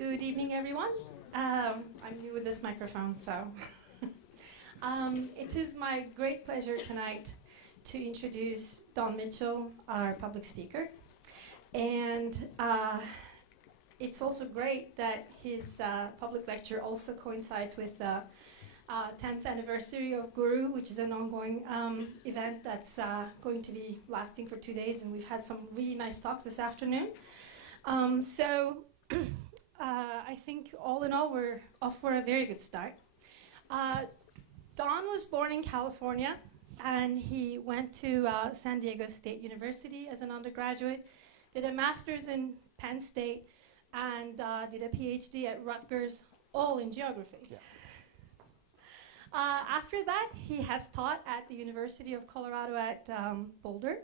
Good evening, everyone. I'm new with this microphone, so it is my great pleasure tonight to introduce Don Mitchell, our public speaker. And it's also great that his public lecture also coincides with the 10th anniversary of Guru, which is an ongoing event that's going to be lasting for 2 days, and we've had some really nice talks this afternoon. I think all in all, we're off for a very good start. Don was born in California, and he went to San Diego State University as an undergraduate, did a master's in Penn State, and did a PhD at Rutgers, all in geography. Yeah. After that, he has taught at the University of Colorado at Boulder,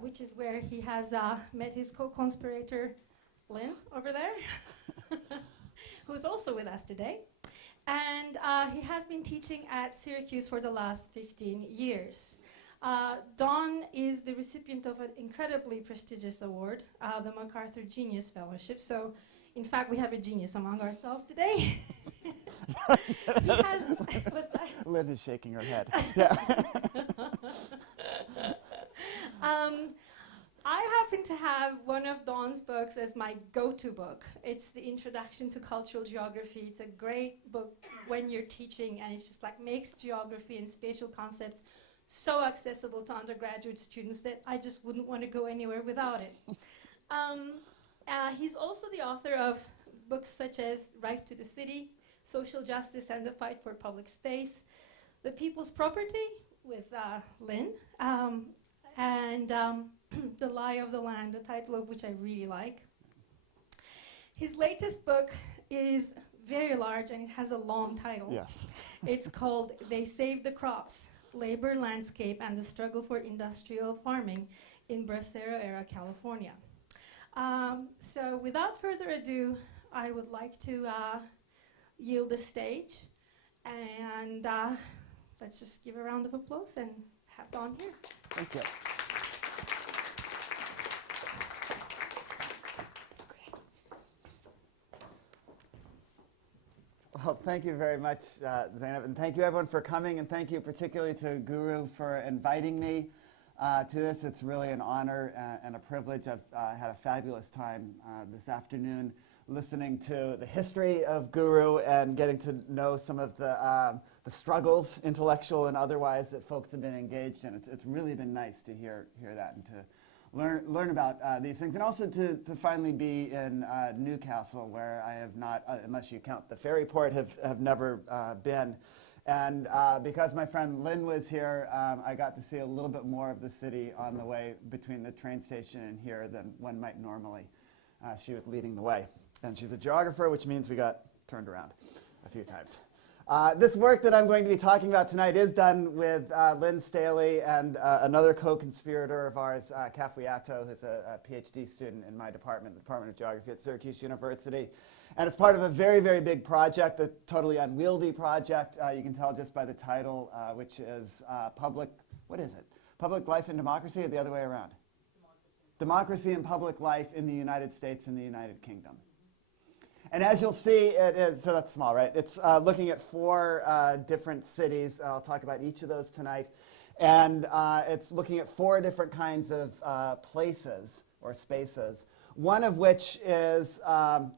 which is where he has met his co-conspirator, Lynn, over there, who's also with us today. And he has been teaching at Syracuse for the last 15 years. Don is the recipient of an incredibly prestigious award, the MacArthur Genius Fellowship. So, in fact, we have a genius among ourselves today. Lynn is shaking her head. I happen to have one of Don's books as my go-to book. It's the Introduction to Cultural Geography. It's a great book when you're teaching, and it's just like makes geography and spatial concepts so accessible to undergraduate students that I just wouldn't want to go anywhere without it. He's also the author of books such as Right to the City, Social Justice and the Fight for Public Space, The People's Property with Lynn, and The Lie of the Land, the title of which I really like. His latest book is very large and it has a long title. Yes. It's called They Saved the Crops, Labor, Landscape, and the Struggle for Industrial Farming in Bracero-era California. So without further ado, I would like to yield the stage, and let's just give a round of applause and have Don here. Thank you. Well, thank you very much, Zainab, and thank you everyone for coming, and thank you particularly to Guru for inviting me to this. It's really an honor and a privilege. I've had a fabulous time this afternoon listening to the history of Guru and getting to know some of the struggles, intellectual and otherwise, that folks have been engaged in. It's really been nice to hear that and to learn about these things, and also to finally be in Newcastle, where I have not, unless you count the ferry port, have never been. And because my friend Lynn was here, I got to see a little bit more of the city on the way between the train station and here than one might normally. She was leading the way. And she's a geographer, which means we got turned around a few times. This work that I'm going to be talking about tonight is done with Lynn Staley and another co-conspirator of ours, Cafuiato, who's a PhD student in my department, the Department of Geography at Syracuse University. And it's part of a very, very big project, a totally unwieldy project. You can tell just by the title, which is Public Life and Democracy, or the other way around? Democracy and Public Life in the United States and the United Kingdom. And as you'll see, it is, so that's small, right? It's looking at 4 different cities. I'll talk about each of those tonight. And it's looking at 4 different kinds of places or spaces, one of which is kind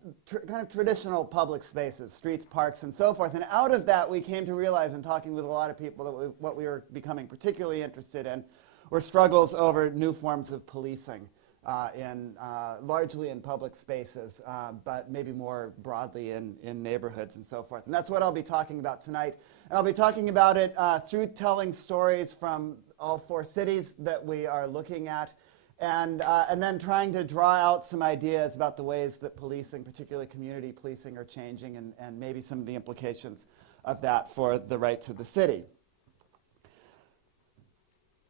of traditional public spaces, streets, parks, and so forth. And out of that, we came to realize, in talking with a lot of people, that what we were becoming particularly interested in were struggles over new forms of policing. Largely in public spaces, but maybe more broadly in neighborhoods and so forth. And that's what I'll be talking about tonight. And I'll be talking about it through telling stories from all 4 cities that we are looking at, and then trying to draw out some ideas about the ways that policing, particularly community policing, are changing, and maybe some of the implications of that for the rights of the city.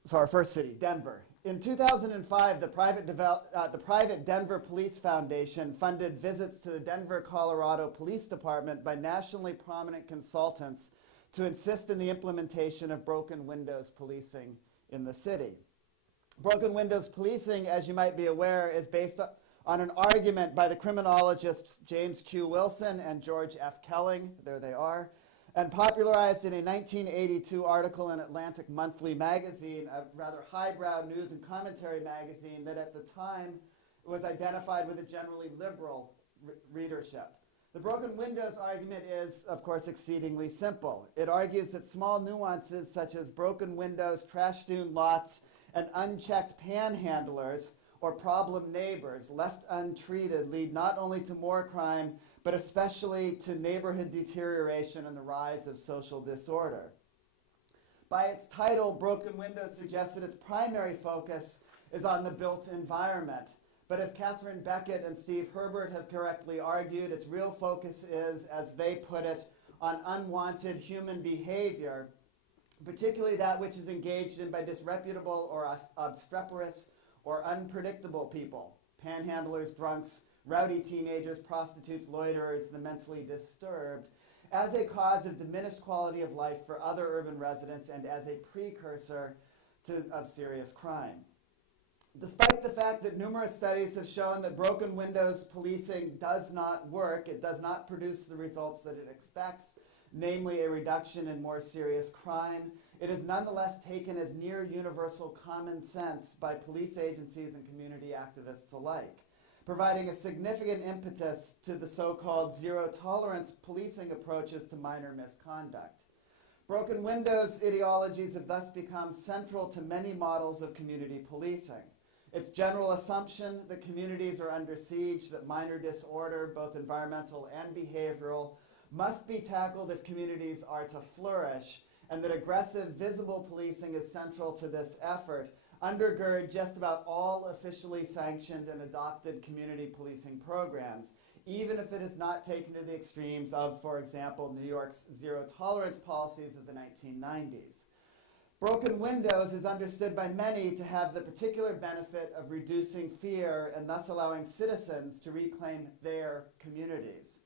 So our first city, Denver. In 2005, the private Denver Police Foundation funded visits to the Denver, Colorado Police Department by nationally prominent consultants to assist in the implementation of broken windows policing in the city. Broken windows policing, as you might be aware, is based on an argument by the criminologists James Q. Wilson and George F. Kelling, there they are, and popularized in a 1982 article in Atlantic Monthly magazine, a rather highbrow news and commentary magazine that at the time was identified with a generally liberal readership. The broken windows argument is, of course, exceedingly simple. It argues that small nuances such as broken windows, trash-strewn lots, and unchecked panhandlers or problem neighbors left untreated lead not only to more crime, but especially to neighborhood deterioration and the rise of social disorder. By its title, Broken Windows suggests that its primary focus is on the built environment. But as Catherine Beckett and Steve Herbert have correctly argued, its real focus is, as they put it, on unwanted human behavior, particularly that which is engaged in by disreputable or obstreperous or unpredictable people, panhandlers, drunks, rowdy teenagers, prostitutes, loiterers, the mentally disturbed, as a cause of diminished quality of life for other urban residents and as a precursor of serious crime. Despite the fact that numerous studies have shown that broken windows policing does not work, it does not produce the results that it expects, namely a reduction in more serious crime, it is nonetheless taken as near universal common sense by police agencies and community activists alike, providing a significant impetus to the so-called zero-tolerance policing approaches to minor misconduct. Broken windows ideologies have thus become central to many models of community policing. Its general assumption that communities are under siege, that minor disorder, both environmental and behavioral, must be tackled if communities are to flourish, and that aggressive, visible policing is central to this effort, undergird just about all officially sanctioned and adopted community policing programs, even if it is not taken to the extremes of, for example, New York's zero-tolerance policies of the 1990s. Broken windows is understood by many to have the particular benefit of reducing fear and thus allowing citizens to reclaim their communities.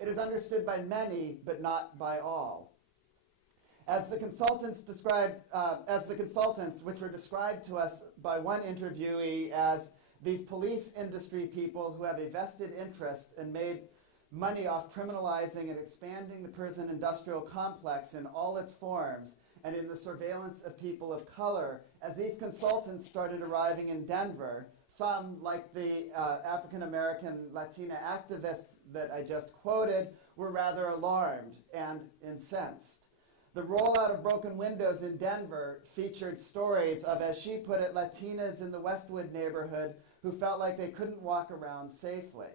It is understood by many, but not by all. As the consultants which were described to us by one interviewee as these police industry people who have a vested interest and made money off criminalizing and expanding the prison industrial complex in all its forms and in the surveillance of people of color, as these consultants started arriving in Denver, some, like the African-American Latina activist that I just quoted, were rather alarmed and incensed. The rollout of broken windows in Denver featured stories of, as she put it, Latinas in the Westwood neighborhood who felt like they couldn't walk around safely.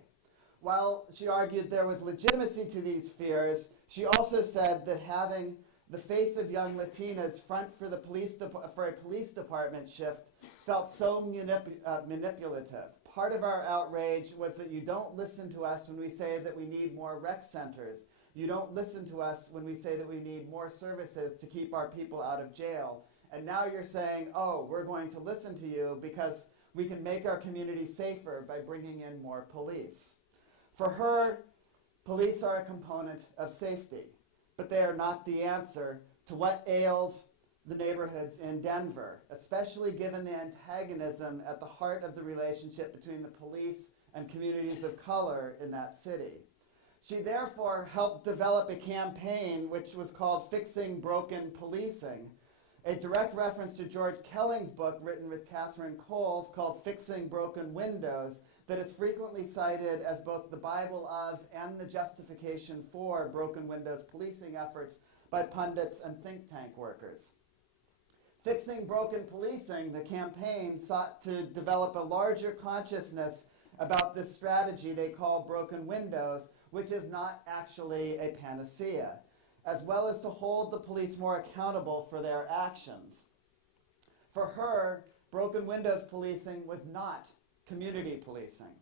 While she argued there was legitimacy to these fears, she also said that having the face of young Latinas front for a police department shift felt so manipulative. Part of our outrage was that you don't listen to us when we say that we need more rec centers. You don't listen to us when we say that we need more services to keep our people out of jail. And now you're saying, oh, we're going to listen to you because we can make our community safer by bringing in more police. For her, police are a component of safety, but they are not the answer to what ails the neighborhoods in Denver, especially given the antagonism at the heart of the relationship between the police and communities of color in that city. She therefore helped develop a campaign which was called Fixing Broken Policing, a direct reference to George Kelling's book written with Catherine Coles called Fixing Broken Windows, that is frequently cited as both the Bible of and the justification for broken windows policing efforts by pundits and think tank workers. Fixing Broken Policing, the campaign sought to develop a larger consciousness about this strategy they call broken windows, which is not actually a panacea, as well as to hold the police more accountable for their actions. For her, broken windows policing was not community policing.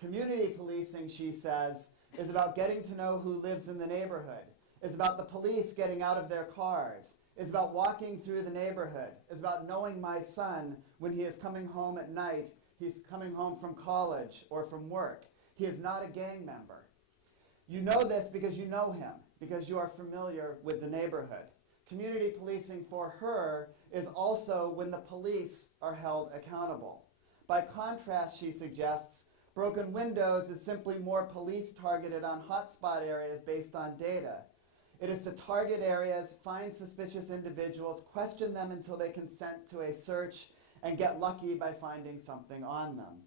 Community policing, she says, is about getting to know who lives in the neighborhood, is about the police getting out of their cars, is about walking through the neighborhood, is about knowing my son when he is coming home at night, he's coming home from college or from work. He is not a gang member. You know this because you know him, because you are familiar with the neighborhood. Community policing for her is also when the police are held accountable. By contrast, she suggests, Broken windows is simply more police targeted on hotspot areas based on data. It is to target areas, find suspicious individuals, question them until they consent to a search, and get lucky by finding something on them.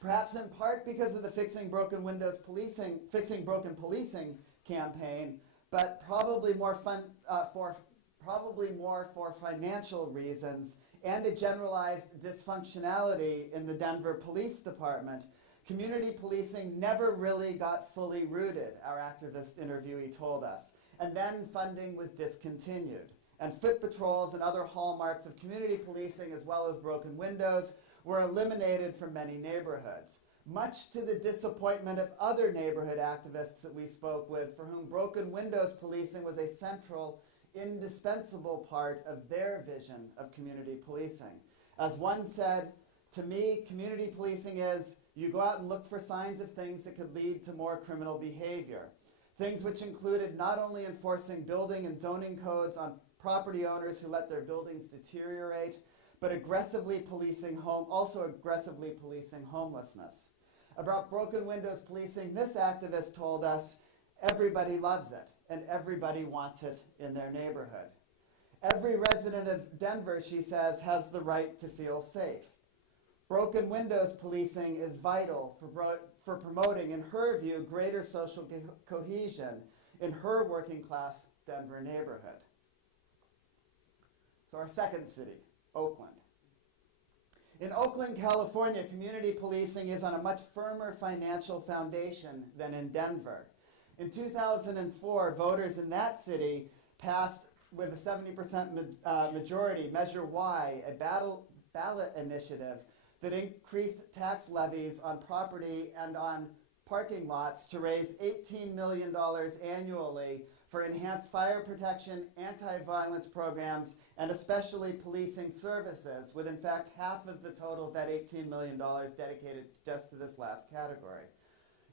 Perhaps in part because of the Fixing Broken Policing campaign, but probably more for financial reasons and a generalized dysfunctionality in the Denver Police Department, community policing never really got fully rooted, our activist interviewee told us, and then funding was discontinued. And foot patrols and other hallmarks of community policing, as well as broken windows, were eliminated from many neighborhoods, much to the disappointment of other neighborhood activists that we spoke with, for whom broken windows policing was a central, indispensable part of their vision of community policing. As one said, to me, community policing is you go out and look for signs of things that could lead to more criminal behavior. Things which included not only enforcing building and zoning codes on property owners who let their buildings deteriorate, but aggressively policing homelessness. About broken windows policing, this activist told us, everybody loves it, and everybody wants it in their neighborhood. Every resident of Denver, she says, has the right to feel safe. Broken windows policing is vital for promoting, in her view, greater social cohesion in her working class Denver neighborhood. So our second city, Oakland. In Oakland, California, community policing is on a much firmer financial foundation than in Denver. In 2004, voters in that city passed, with a 70% majority, Measure Y, a ballot initiative that increased tax levies on property and on parking lots to raise $18 million annually for enhanced fire protection, anti-violence programs, and especially policing services, with in fact half of the total of that $18 million dedicated just to this last category.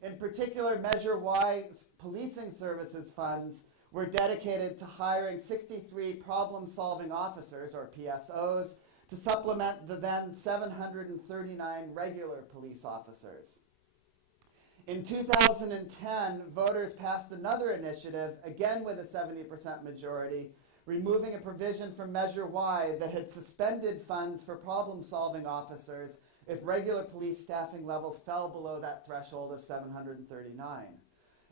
In particular, Measure Y's policing services funds were dedicated to hiring 63 problem-solving officers, or PSOs, to supplement the then 739 regular police officers. In 2010, voters passed another initiative, again with a 70% majority, removing a provision from Measure Y that had suspended funds for problem-solving officers if regular police staffing levels fell below that threshold of 739.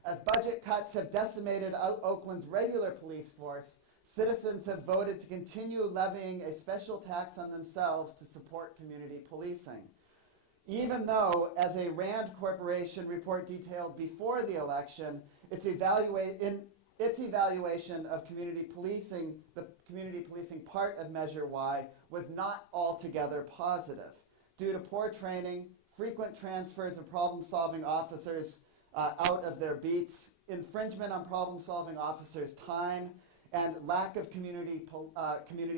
As budget cuts have decimated Oakland's regular police force, citizens have voted to continue levying a special tax on themselves to support community policing. Even though, as a Rand Corporation report detailed before the election, its evaluation of community policing, the community policing part of Measure Y, was not altogether positive, due to poor training, frequent transfers of problem-solving officers out of their beats, infringement on problem-solving officers' time, and lack of community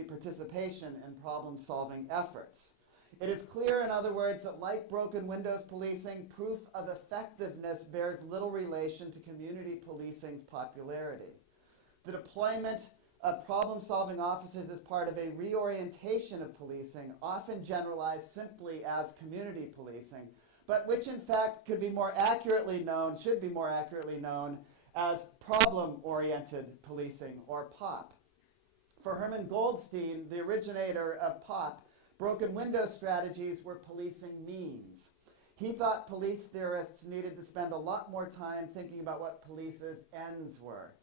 participation in problem-solving efforts. It is clear, in other words, that like broken windows policing, proof of effectiveness bears little relation to community policing's popularity. The deployment of problem-solving officers as part of a reorientation of policing, often generalized simply as community policing, but which in fact should be more accurately known as problem-oriented policing, or POP. For Herman Goldstein, the originator of POP, broken window strategies were policing means. He thought police theorists needed to spend a lot more time thinking about what police's ends were.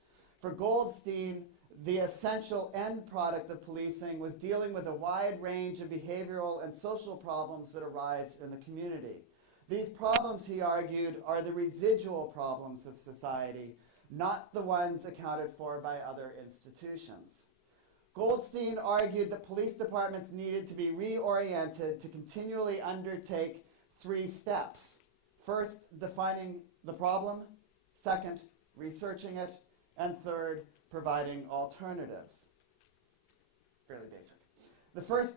For Goldstein, the essential end product of policing was dealing with a wide range of behavioral and social problems that arise in the community. These problems, he argued, are the residual problems of society, not the ones accounted for by other institutions. Goldstein argued that police departments needed to be reoriented to continually undertake 3 steps. First, defining the problem. Second, researching it. And third, providing alternatives. Fairly basic. The first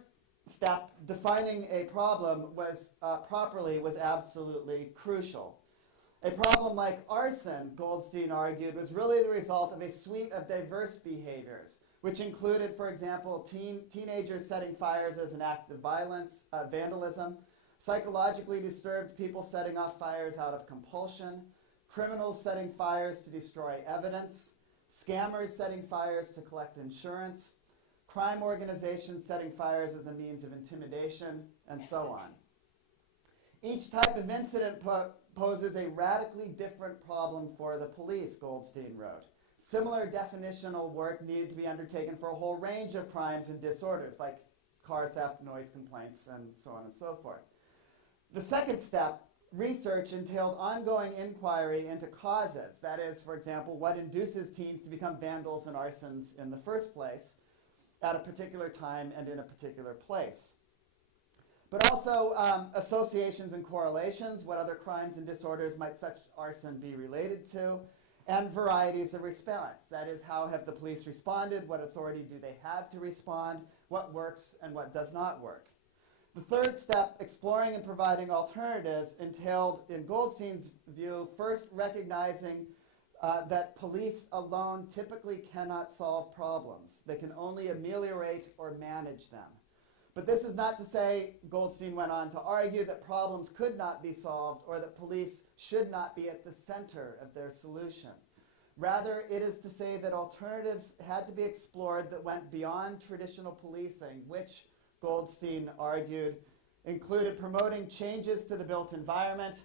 step, defining a problem, was absolutely crucial. A problem like arson, Goldstein argued, was really the result of a suite of diverse behaviors, which included, for example, teenagers setting fires as an act of violence, vandalism, psychologically disturbed people setting off fires out of compulsion, criminals setting fires to destroy evidence, scammers setting fires to collect insurance, crime organizations setting fires as a means of intimidation, and so on. Each type of incident poses a radically different problem for the police, Goldstein wrote. Similar definitional work needed to be undertaken for a whole range of crimes and disorders, like car theft, noise complaints, and so on and so forth. The second step, research, entailed ongoing inquiry into causes. That is, for example, what induces teens to become vandals and arsons in the first place at a particular time and in a particular place. But also associations and correlations, what other crimes and disorders might such arson be related to, and varieties of response. That is, how have the police responded, what authority do they have to respond, what works and what does not work. The third step, exploring and providing alternatives, entailed, in Goldstein's view, first recognizing that police alone typically cannot solve problems. They can only ameliorate or manage them. But this is not to say, Goldstein went on to argue, that problems could not be solved or that police should not be at the center of their solution. Rather, it is to say that alternatives had to be explored that went beyond traditional policing, which, Goldstein argued, included promoting changes to the built environment,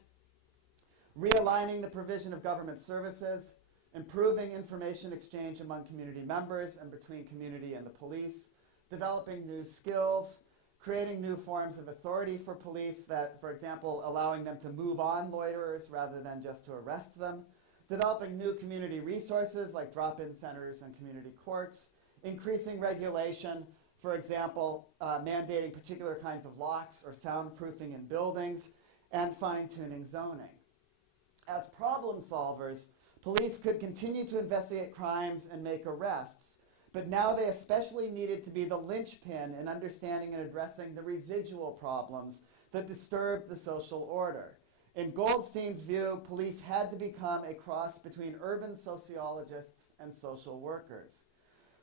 realigning the provision of government services, improving information exchange among community members and between community and the police, developing new skills, creating new forms of authority for police that, for example, allowing them to move on loiterers rather than just to arrest them, developing new community resources like drop-in centers and community courts, increasing regulation, for example, mandating particular kinds of locks or soundproofing in buildings, and fine-tuning zoning. As problem solvers, police could continue to investigate crimes and make arrests, but now they especially needed to be the linchpin in understanding and addressing the residual problems that disturb the social order. In Goldstein's view, police had to become a cross between urban sociologists and social workers.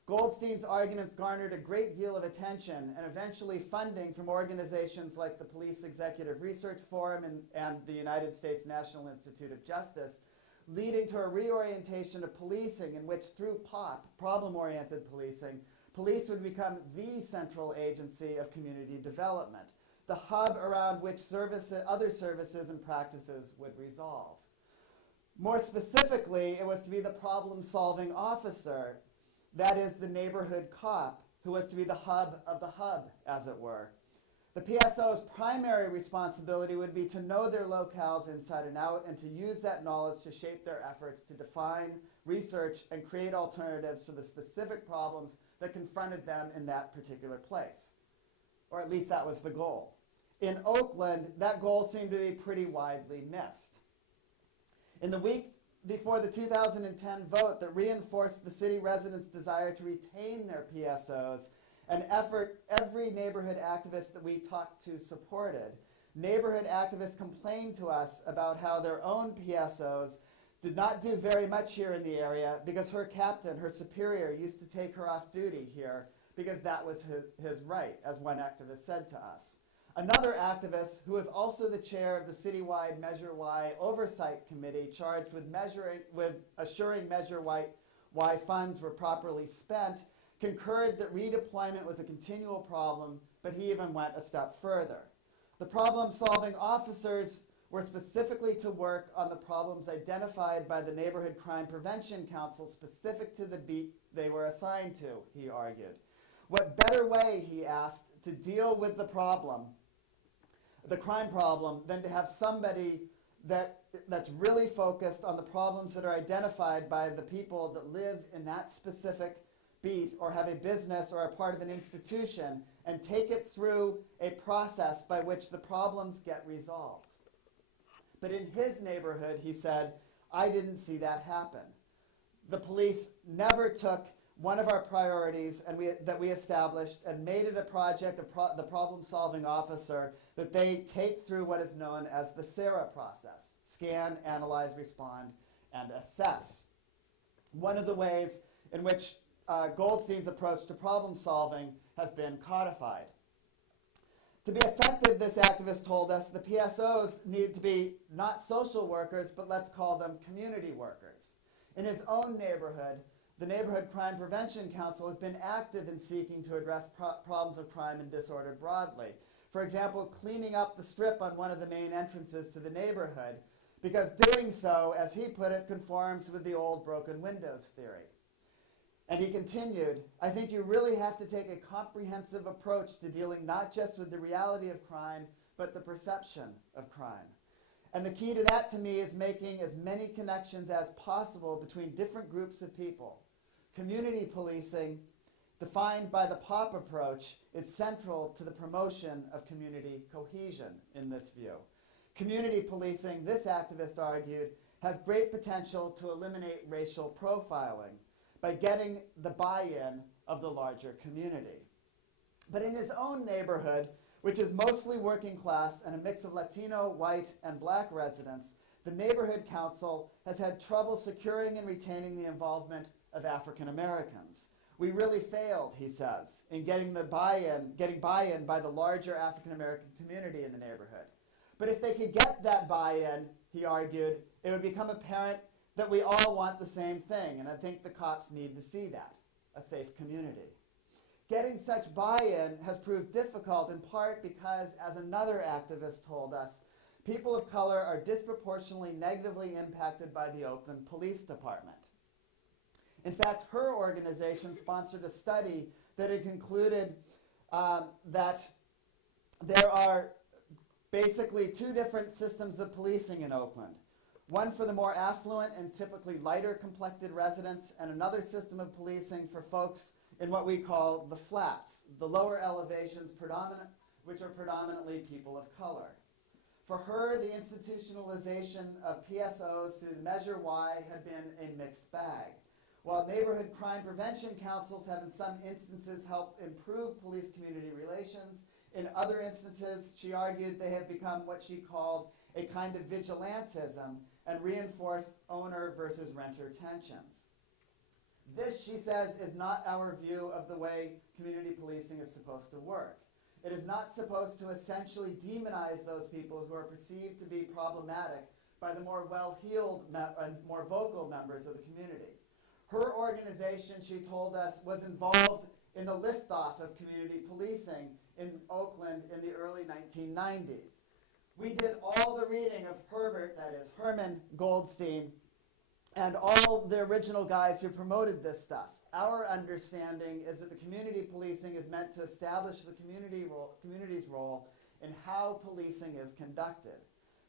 Goldstein's arguments garnered a great deal of attention and eventually funding from organizations like the Police Executive Research Forum and the United States National Institute of Justice, leading to a reorientation of policing in which, through POP, problem-oriented policing, police would become the central agency of community development, the hub around which other services and practices would resolve. More specifically, it was to be the problem-solving officer, that is, the neighborhood cop, who was to be the hub of the hub, as it were. The PSO's primary responsibility would be to know their locales inside and out and to use that knowledge to shape their efforts to define, research, and create alternatives to the specific problems that confronted them in that particular place. Or at least that was the goal. In Oakland, that goal seemed to be pretty widely missed. In the weeks before the 2010 vote that reinforced the city residents' desire to retain their PSOs, an effort every neighborhood activist that we talked to supported, neighborhood activists complained to us about how their own PSOs did not do very much here in the area because her captain, her superior, used to take her off duty here because that was his right, as one activist said to us. Another activist, who is also the chair of the citywide Measure Y Oversight Committee charged with assuring Measure Y funds were properly spent, concurred that redeployment was a continual problem, but he even went a step further. The problem-solving officers were specifically to work on the problems identified by the Neighborhood Crime Prevention Council specific to the beat they were assigned to, he argued. What better way, he asked, to deal with the problem, the crime problem, than to have somebody that's really focused on the problems that are identified by the people that live in that specific beat or have a business or are part of an institution and take it through a process by which the problems get resolved. But in his neighborhood, he said, I didn't see that happen. The police never took one of our priorities that we established and made it a project, the problem-solving officer, that they take through what is known as the SARA process: scan, analyze, respond, and assess. One of the ways in which Goldstein's approach to problem solving has been codified. To be effective, this activist told us, the PSOs need to be not social workers, but let's call them community workers. In his own neighborhood, the Neighborhood Crime Prevention Council has been active in seeking to address problems of crime and disorder broadly. For example, cleaning up the strip on one of the main entrances to the neighborhood, because doing so, as he put it, conforms with the old broken windows theory. And he continued, I think you really have to take a comprehensive approach to dealing not just with the reality of crime, but the perception of crime. And the key to that, to me, is making as many connections as possible between different groups of people. Community policing, defined by the POP approach, is central to the promotion of community cohesion in this view. Community policing, this activist argued, has great potential to eliminate racial profiling by getting the buy-in of the larger community. But in his own neighborhood, which is mostly working class and a mix of Latino, white, and black residents, the neighborhood council has had trouble securing and retaining the involvement of African Americans. We really failed, he says, in getting buy-in by the larger African American community in the neighborhood. But if they could get that buy-in, he argued, it would become apparent that we all want the same thing, and I think the cops need to see that, a safe community. Getting such buy-in has proved difficult in part because, as another activist told us, people of color are disproportionately negatively impacted by the Oakland Police Department. In fact, her organization sponsored a study that had concluded that there are basically two different systems of policing in Oakland. One for the more affluent and typically lighter complected residents, and another system of policing for folks in what we call the flats, the lower elevations which are predominantly people of color. For her, the institutionalization of PSOs through Measure Y had been a mixed bag. While neighborhood crime prevention councils have in some instances helped improve police-community relations, in other instances, she argued, they have become what she called a kind of vigilantism and reinforced owner versus renter tensions. This, she says, is not our view of the way community policing is supposed to work. It is not supposed to essentially demonize those people who are perceived to be problematic by the more well-heeled and more vocal members of the community. Her organization, she told us, was involved in the liftoff of community policing in Oakland in the early 1990s. We did all the reading of Herman Goldstein, and all the original guys who promoted this stuff. Our understanding is that the community policing is meant to establish the community's role in how policing is conducted.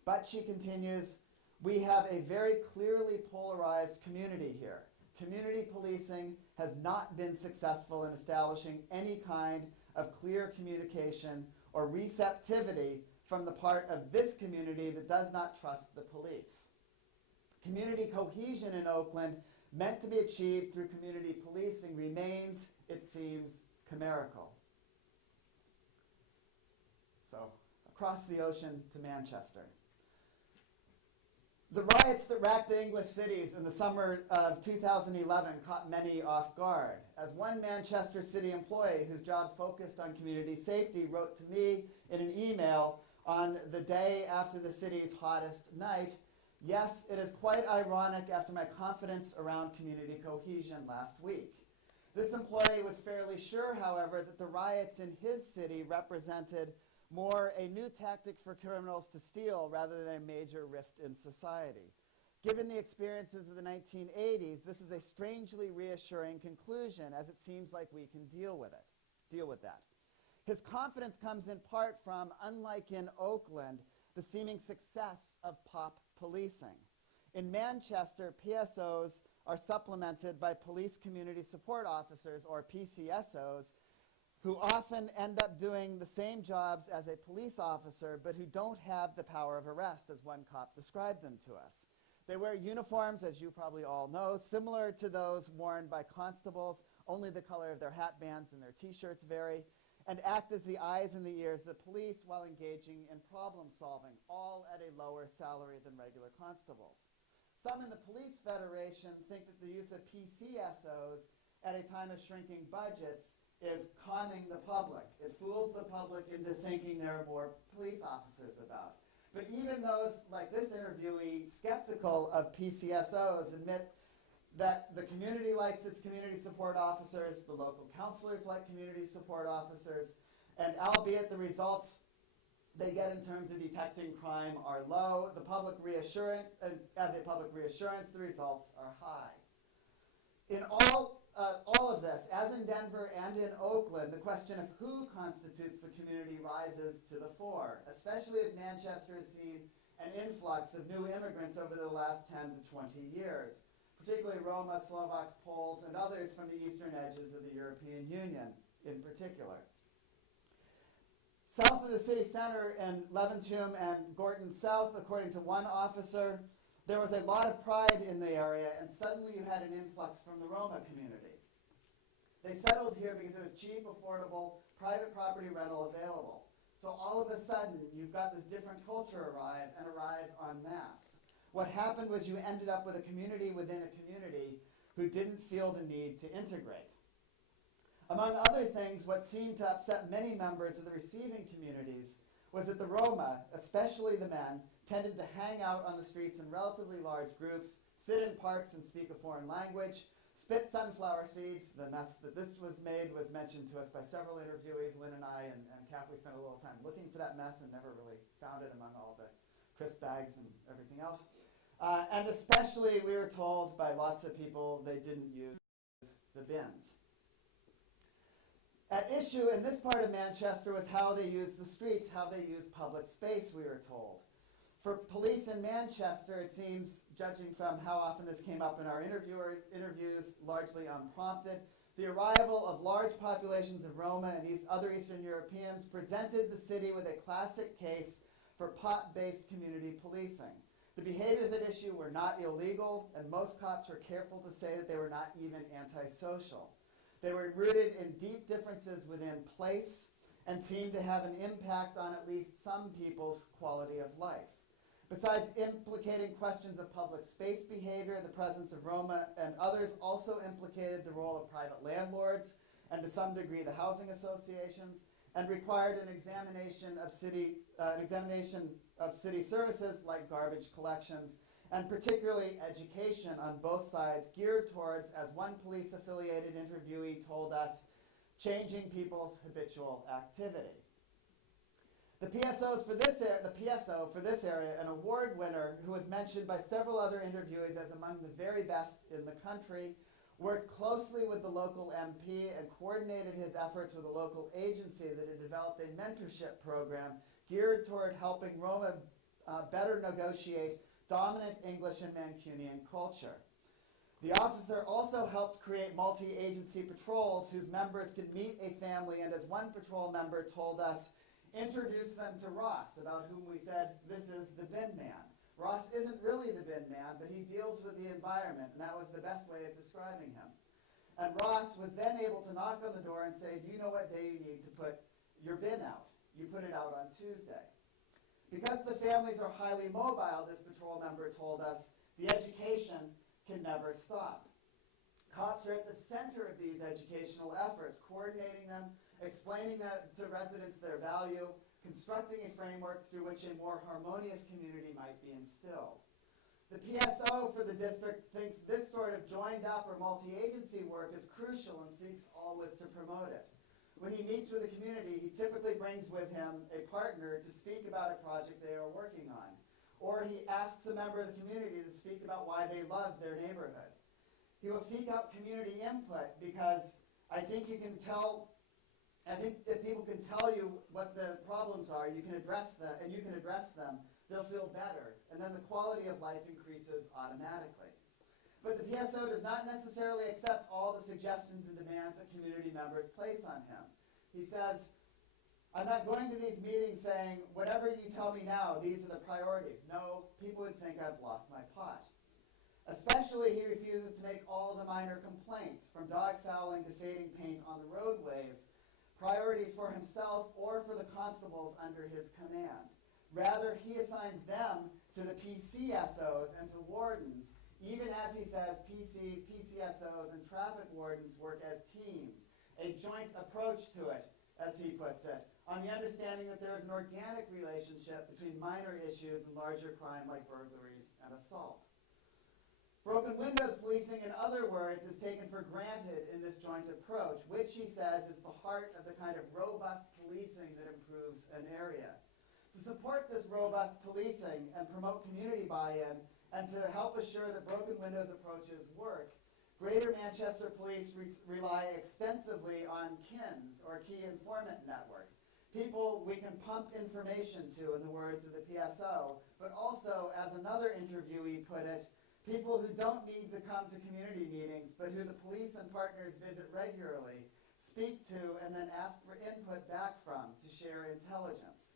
But, she continues, we have a very clearly polarized community here. Community policing has not been successful in establishing any kind of clear communication or receptivity from the part of this community that does not trust the police. Community cohesion in Oakland, meant to be achieved through community policing, remains, it seems, chimerical. So, across the ocean to Manchester. The riots that racked the English cities in the summer of 2011 caught many off guard. As one Manchester City employee whose job focused on community safety wrote to me in an email on the day after the city's hottest night, yes, it is quite ironic after my confidence around community cohesion last week. This employee was fairly sure, however, that the riots in his city represented more a new tactic for criminals to steal rather than a major rift in society. Given the experiences of the 1980s, this is a strangely reassuring conclusion, as it seems like we can deal with that. His confidence comes in part from, unlike in Oakland, the seeming success of POP policing. In Manchester, PSOs are supplemented by police community support officers, or PCSOs, who often end up doing the same jobs as a police officer, but who don't have the power of arrest, as one cop described them to us. They wear uniforms, as you probably all know, similar to those worn by constables, only the color of their hat bands and their T-shirts vary, and act as the eyes and the ears of the police while engaging in problem solving, all at a lower salary than regular constables. Some in the Police Federation think that the use of PCSOs at a time of shrinking budgets is conning the public. It fools the public into thinking there are more police officers about. But even those, like this interviewee, skeptical of PCSOs admit that the community likes its community support officers, the local councilors like community support officers, and albeit the results they get in terms of detecting crime are low, the public reassurance, as a public reassurance, the results are high. In all of this, as in Denver and in Oakland, the question of who constitutes the community rises to the fore, especially as Manchester has seen an influx of new immigrants over the last 10 to 20 years, particularly Roma, Slovaks, Poles, and others from the eastern edges of the European Union in particular. South of the city center in Levenshulme and Gorton South, according to one officer, there was a lot of pride in the area, and suddenly you had an influx from the Roma community. They settled here because it was cheap, affordable, private property rental available. So all of a sudden, you've got this different culture arrive en masse. What happened was you ended up with a community within a community who didn't feel the need to integrate. Among other things, what seemed to upset many members of the receiving communities was that the Roma, especially the men, tended to hang out on the streets in relatively large groups, sit in parks and speak a foreign language, spit sunflower seeds. The mess that this was made was mentioned to us by several interviewees. Lynn and I and Kath, we spent a little time looking for that mess and never really found it among all the crisp bags and everything else. And especially, we were told by lots of people, they didn't use the bins. At issue in this part of Manchester was how they used the streets, how they used public space, we were told. For police in Manchester, it seems, judging from how often this came up in our interviews, largely unprompted, the arrival of large populations of Roma and other Eastern Europeans presented the city with a classic case for pot-based community policing. The behaviors at issue were not illegal, and most cops were careful to say that they were not even antisocial. They were rooted in deep differences within place and seemed to have an impact on at least some people's quality of life. Besides implicating questions of public space behavior, the presence of Roma and others also implicated the role of private landlords and to some degree the housing associations, and required an examination of city services like garbage collections, and particularly education on both sides, geared towards, as one police-affiliated interviewee told us, changing people's habitual activity. The PSO for this area, an award winner who was mentioned by several other interviewees as among the very best in the country, worked closely with the local MP and coordinated his efforts with a local agency that had developed a mentorship program geared toward helping Roma better negotiate dominant English and Mancunian culture. The officer also helped create multi-agency patrols whose members could meet a family and, as one patrol member told us, introduce them to Ross, about whom we said, this is the bin man. Ross isn't really the bin man, but he deals with the environment, and that was the best way of describing him. And Ross was then able to knock on the door and say, do you know what day you need to put your bin out? You put it out on Tuesday. Because the families are highly mobile, this patrol member told us, the education can never stop. Cops are at the center of these educational efforts, coordinating them, explaining to residents their value, constructing a framework through which a more harmonious community might be instilled. The PSO for the district thinks this sort of joined up or multi-agency work is crucial and seeks always to promote it. When he meets with the community, he typically brings with him a partner to speak about a project they are working on. Or he asks a member of the community to speak about why they love their neighborhood. He will seek out community input because I think if people can tell you what the problems are, you can address them, and you can address them, they'll feel better, and then the quality of life increases automatically. But the PSO does not necessarily accept all the suggestions and demands that community members place on him. He says, I'm not going to these meetings saying, whatever you tell me now, these are the priorities. No, people would think I've lost my pot. Especially, he refuses to make all the minor complaints, from dog fouling to fading paint on the roadways, priorities for himself or for the constables under his command. Rather, he assigns them to the PCSOs and to wardens, even as he says PCSOs and traffic wardens work as teams a joint approach to it, as he puts it, on the understanding that there is an organic relationship between minor issues and larger crime like burglaries and assault. Broken windows policing, in other words, is taken for granted in this joint approach, which, he says, is the heart of the kind of robust policing that improves an area. To support this robust policing and promote community buy-in, and to help assure that broken windows approaches work, Greater Manchester Police rely extensively on KINs, or key informant networks, people we can pump information to, in the words of the PSO, but also, as another interviewee put it, people who don't need to come to community meetings, but who the police and partners visit regularly, speak to, and then ask for input back from to share intelligence.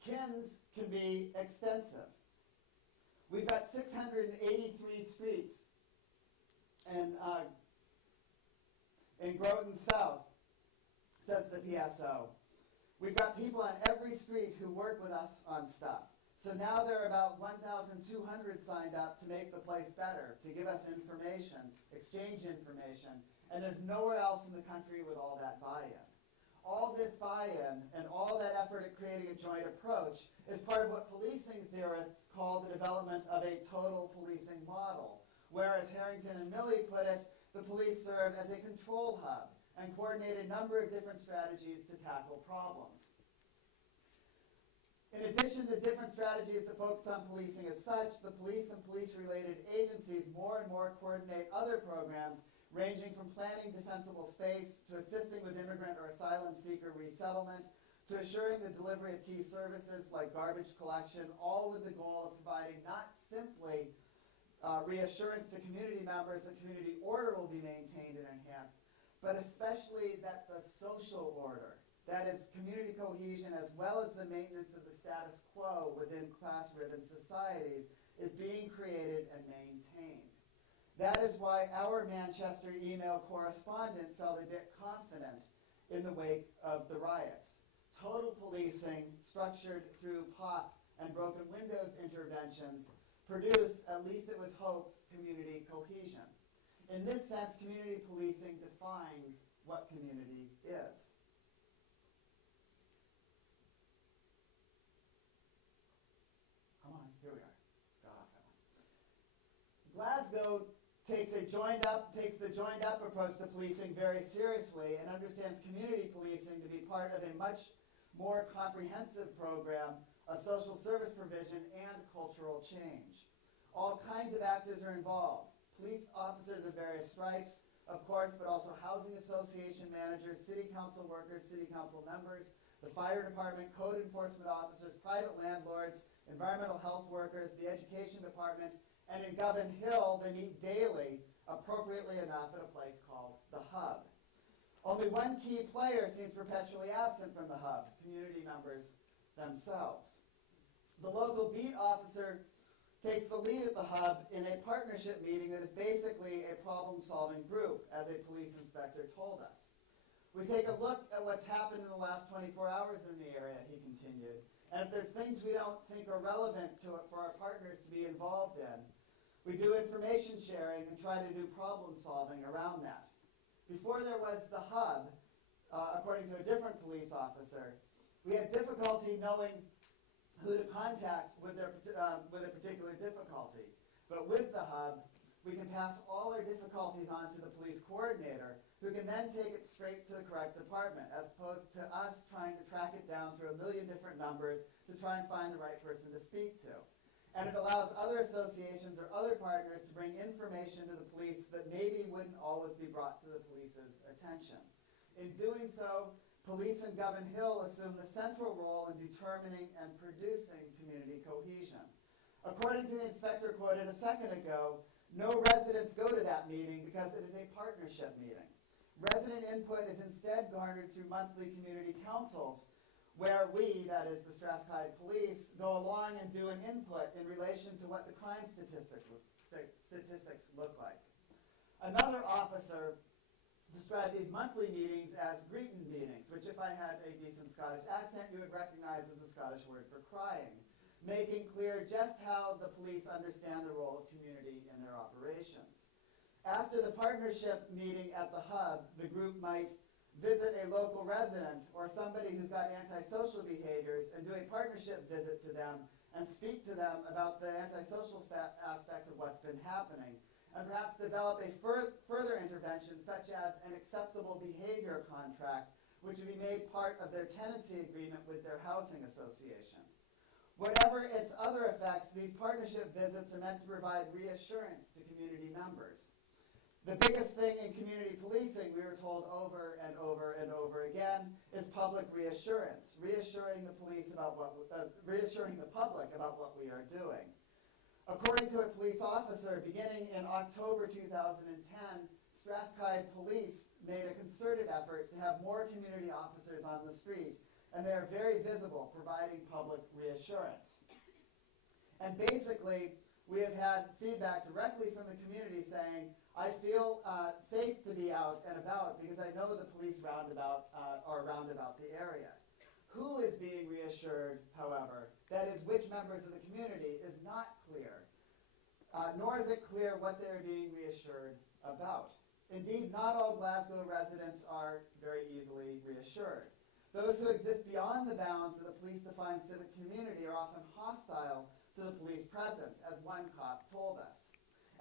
KINs can be extensive. We've got 683 streets in Groton South, says the PSO. We've got people on every street who work with us on stuff. So now there are about 1,200 signed up to make the place better, to give us information, exchange information, and there's nowhere else in the country with all that buy-in. All this buy-in and all that effort at creating a joint approach is part of what policing theorists call the development of a total policing model, where, as Harrington and Milley put it, the police serve as a control hub and coordinate a number of different strategies to tackle problems. In addition to different strategies that focus on policing as such, the police and police-related agencies more and more coordinate other programs ranging from planning defensible space to assisting with immigrant or asylum seeker resettlement to assuring the delivery of key services like garbage collection, all with the goal of providing not simply reassurance to community members that community order will be maintained and enhanced, but especially that the social order, that is, community cohesion, as well as the maintenance of the status quo within class-ridden societies, is being created and maintained. That is why our Manchester email correspondent felt a bit confident in the wake of the riots. Total policing, structured through POP and broken windows interventions, produced, at least it was hoped, community cohesion. In this sense, community policing defines what community is. Here we are. Got off that one. Glasgow takes the joined up approach to policing very seriously and understands community policing to be part of a much more comprehensive program of social service provision and cultural change. All kinds of actors are involved. Police officers of various stripes, of course, but also housing association managers, city council workers, city council members, the fire department, code enforcement officers, private landlords, environmental health workers, the education department, and in Govan Hill, they meet daily, appropriately enough, at a place called the Hub. Only one key player seems perpetually absent from the Hub, community members themselves. The local beat officer takes the lead at the Hub in a partnership meeting that is basically a problem-solving group, as a police inspector told us. We take a look at what's happened in the last 24 hours in the area, he continued. And if there's things we don't think are relevant to it for our partners to be involved in, we do information sharing and try to do problem solving around that. Before there was the Hub, according to a different police officer, we had difficulty knowing who to contact with a particular difficulty. But with the Hub, we can pass all our difficulties on to the police coordinator, who can then take it straight to the correct department, as opposed to us trying to track it down through a million different numbers to try and find the right person to speak to. And it allows other associations or other partners to bring information to the police that maybe wouldn't always be brought to the police's attention. In doing so, police in Govan Hill assume the central role in determining and producing community cohesion. According to the inspector quoted a second ago, no residents go to that meeting because it is a partnership meeting. Resident input is instead garnered through monthly community councils, where we, that is the Strathclyde Police, go along and do an input in relation to what the crime statistics look like. Another officer described these monthly meetings as greeting meetings, which if I had a decent Scottish accent, you would recognize as the Scottish word for crying, making clear just how the police understand the role of community in their operations. After the partnership meeting at the Hub, the group might visit a local resident or somebody who's got antisocial behaviors and do a partnership visit to them and speak to them about the antisocial aspects of what's been happening, and perhaps develop a further intervention such as an acceptable behavior contract, which would be made part of their tenancy agreement with their housing association. Whatever its other effects, these partnership visits are meant to provide reassurance to community members. The biggest thing in community policing, we were told over and over and over again, is public reassurance, reassuring the public about what we are doing. According to a police officer, beginning in October 2010, Strathclyde Police made a concerted effort to have more community officers on the street, and they are very visible, providing public reassurance. And basically, we have had feedback directly from the community saying, I feel safe to be out and about because I know the police are around about the area. Who is being reassured, however, that is which members of the community, is not clear, nor is it clear what they are being reassured about. Indeed, not all Glasgow residents are very easily reassured. Those who exist beyond the bounds of the police-defined civic community are often hostile to the police presence, as one cop told us.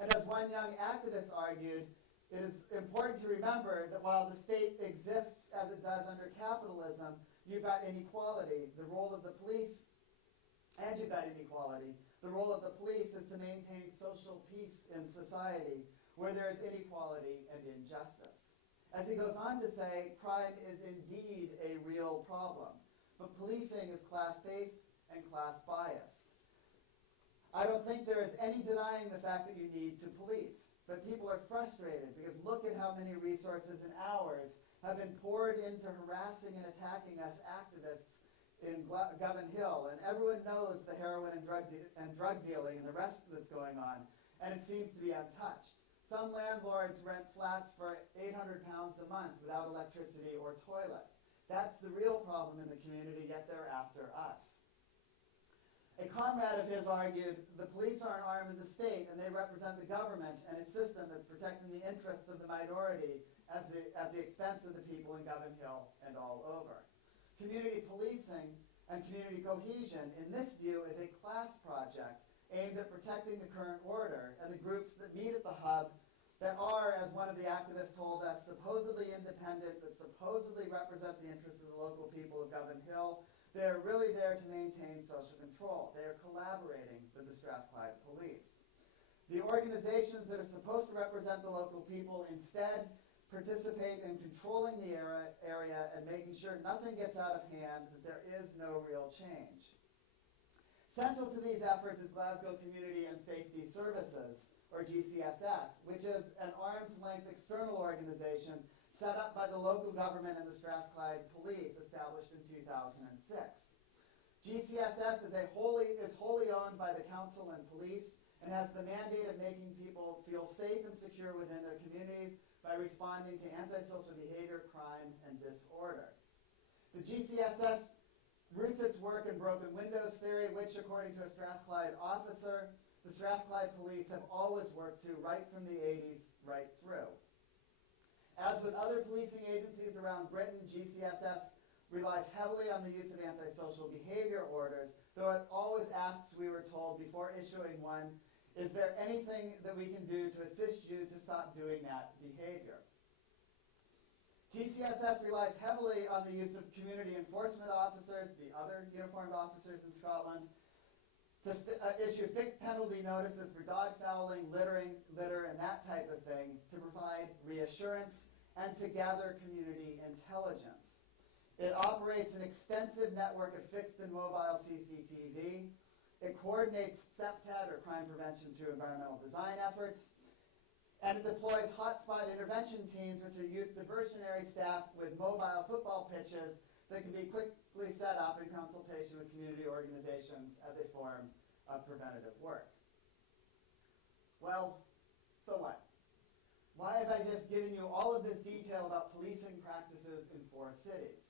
And as one young activist argued, it is important to remember that while the state exists as it does under capitalism, you've got inequality. The role of the police, and you've got inequality. The role of the police is to maintain social peace in society where there is inequality and injustice. As he goes on to say, crime is indeed a real problem, but policing is class-based and class-biased. I don't think there is any denying the fact that you need to police, but people are frustrated because look at how many resources and hours have been poured into harassing and attacking us activists in Govan Hill, and everyone knows the heroin and drug dealing and the rest that's going on, and it seems to be untouched. Some landlords rent flats for £800 a month without electricity or toilets. That's the real problem in the community, yet they're after us. A comrade of his argued, the police are an arm of the state and they represent the government and a system that's protecting the interests of the minority at the expense of the people in Govan Hill and all over. Community policing and community cohesion, in this view, is a class project aimed at protecting the current order and the groups that meet at the hub that are, as one of the activists told us, supposedly independent but supposedly represent the interests of the local people of Govan Hill. They're really there to maintain social control. They are collaborating with the Strathclyde Police. The organizations that are supposed to represent the local people instead participate in controlling the area and making sure nothing gets out of hand, that there is no real change. Central to these efforts is Glasgow Community and Safety Services, or GCSS, which is an arm's-length external organization set up by the local government and the Strathclyde Police, established in 2006. GCSS is wholly owned by the council and police and has the mandate of making people feel safe and secure within their communities by responding to antisocial behavior, crime, and disorder. The GCSS roots its work in broken windows theory, which, according to a Strathclyde officer, the Strathclyde Police have always worked to right from the 80s right through. As with other policing agencies around Britain, GCSS relies heavily on the use of antisocial behavior orders, though it always asks, we were told before issuing one, is there anything that we can do to assist you to stop doing that behavior? GCSS relies heavily on the use of community enforcement officers, the other uniformed officers in Scotland, to issue fixed penalty notices for dog fouling, litter, and that type of thing, to provide reassurance and to gather community intelligence. It operates an extensive network of fixed and mobile CCTV. It coordinates CPTED, or crime prevention through environmental design efforts. And it deploys hotspot intervention teams, which are youth diversionary staff with mobile football pitches that can be quickly set up in consultation with community organizations as a form of preventative work. Well, so what? Why have I just given you all of this detail about policing practices in 4 cities?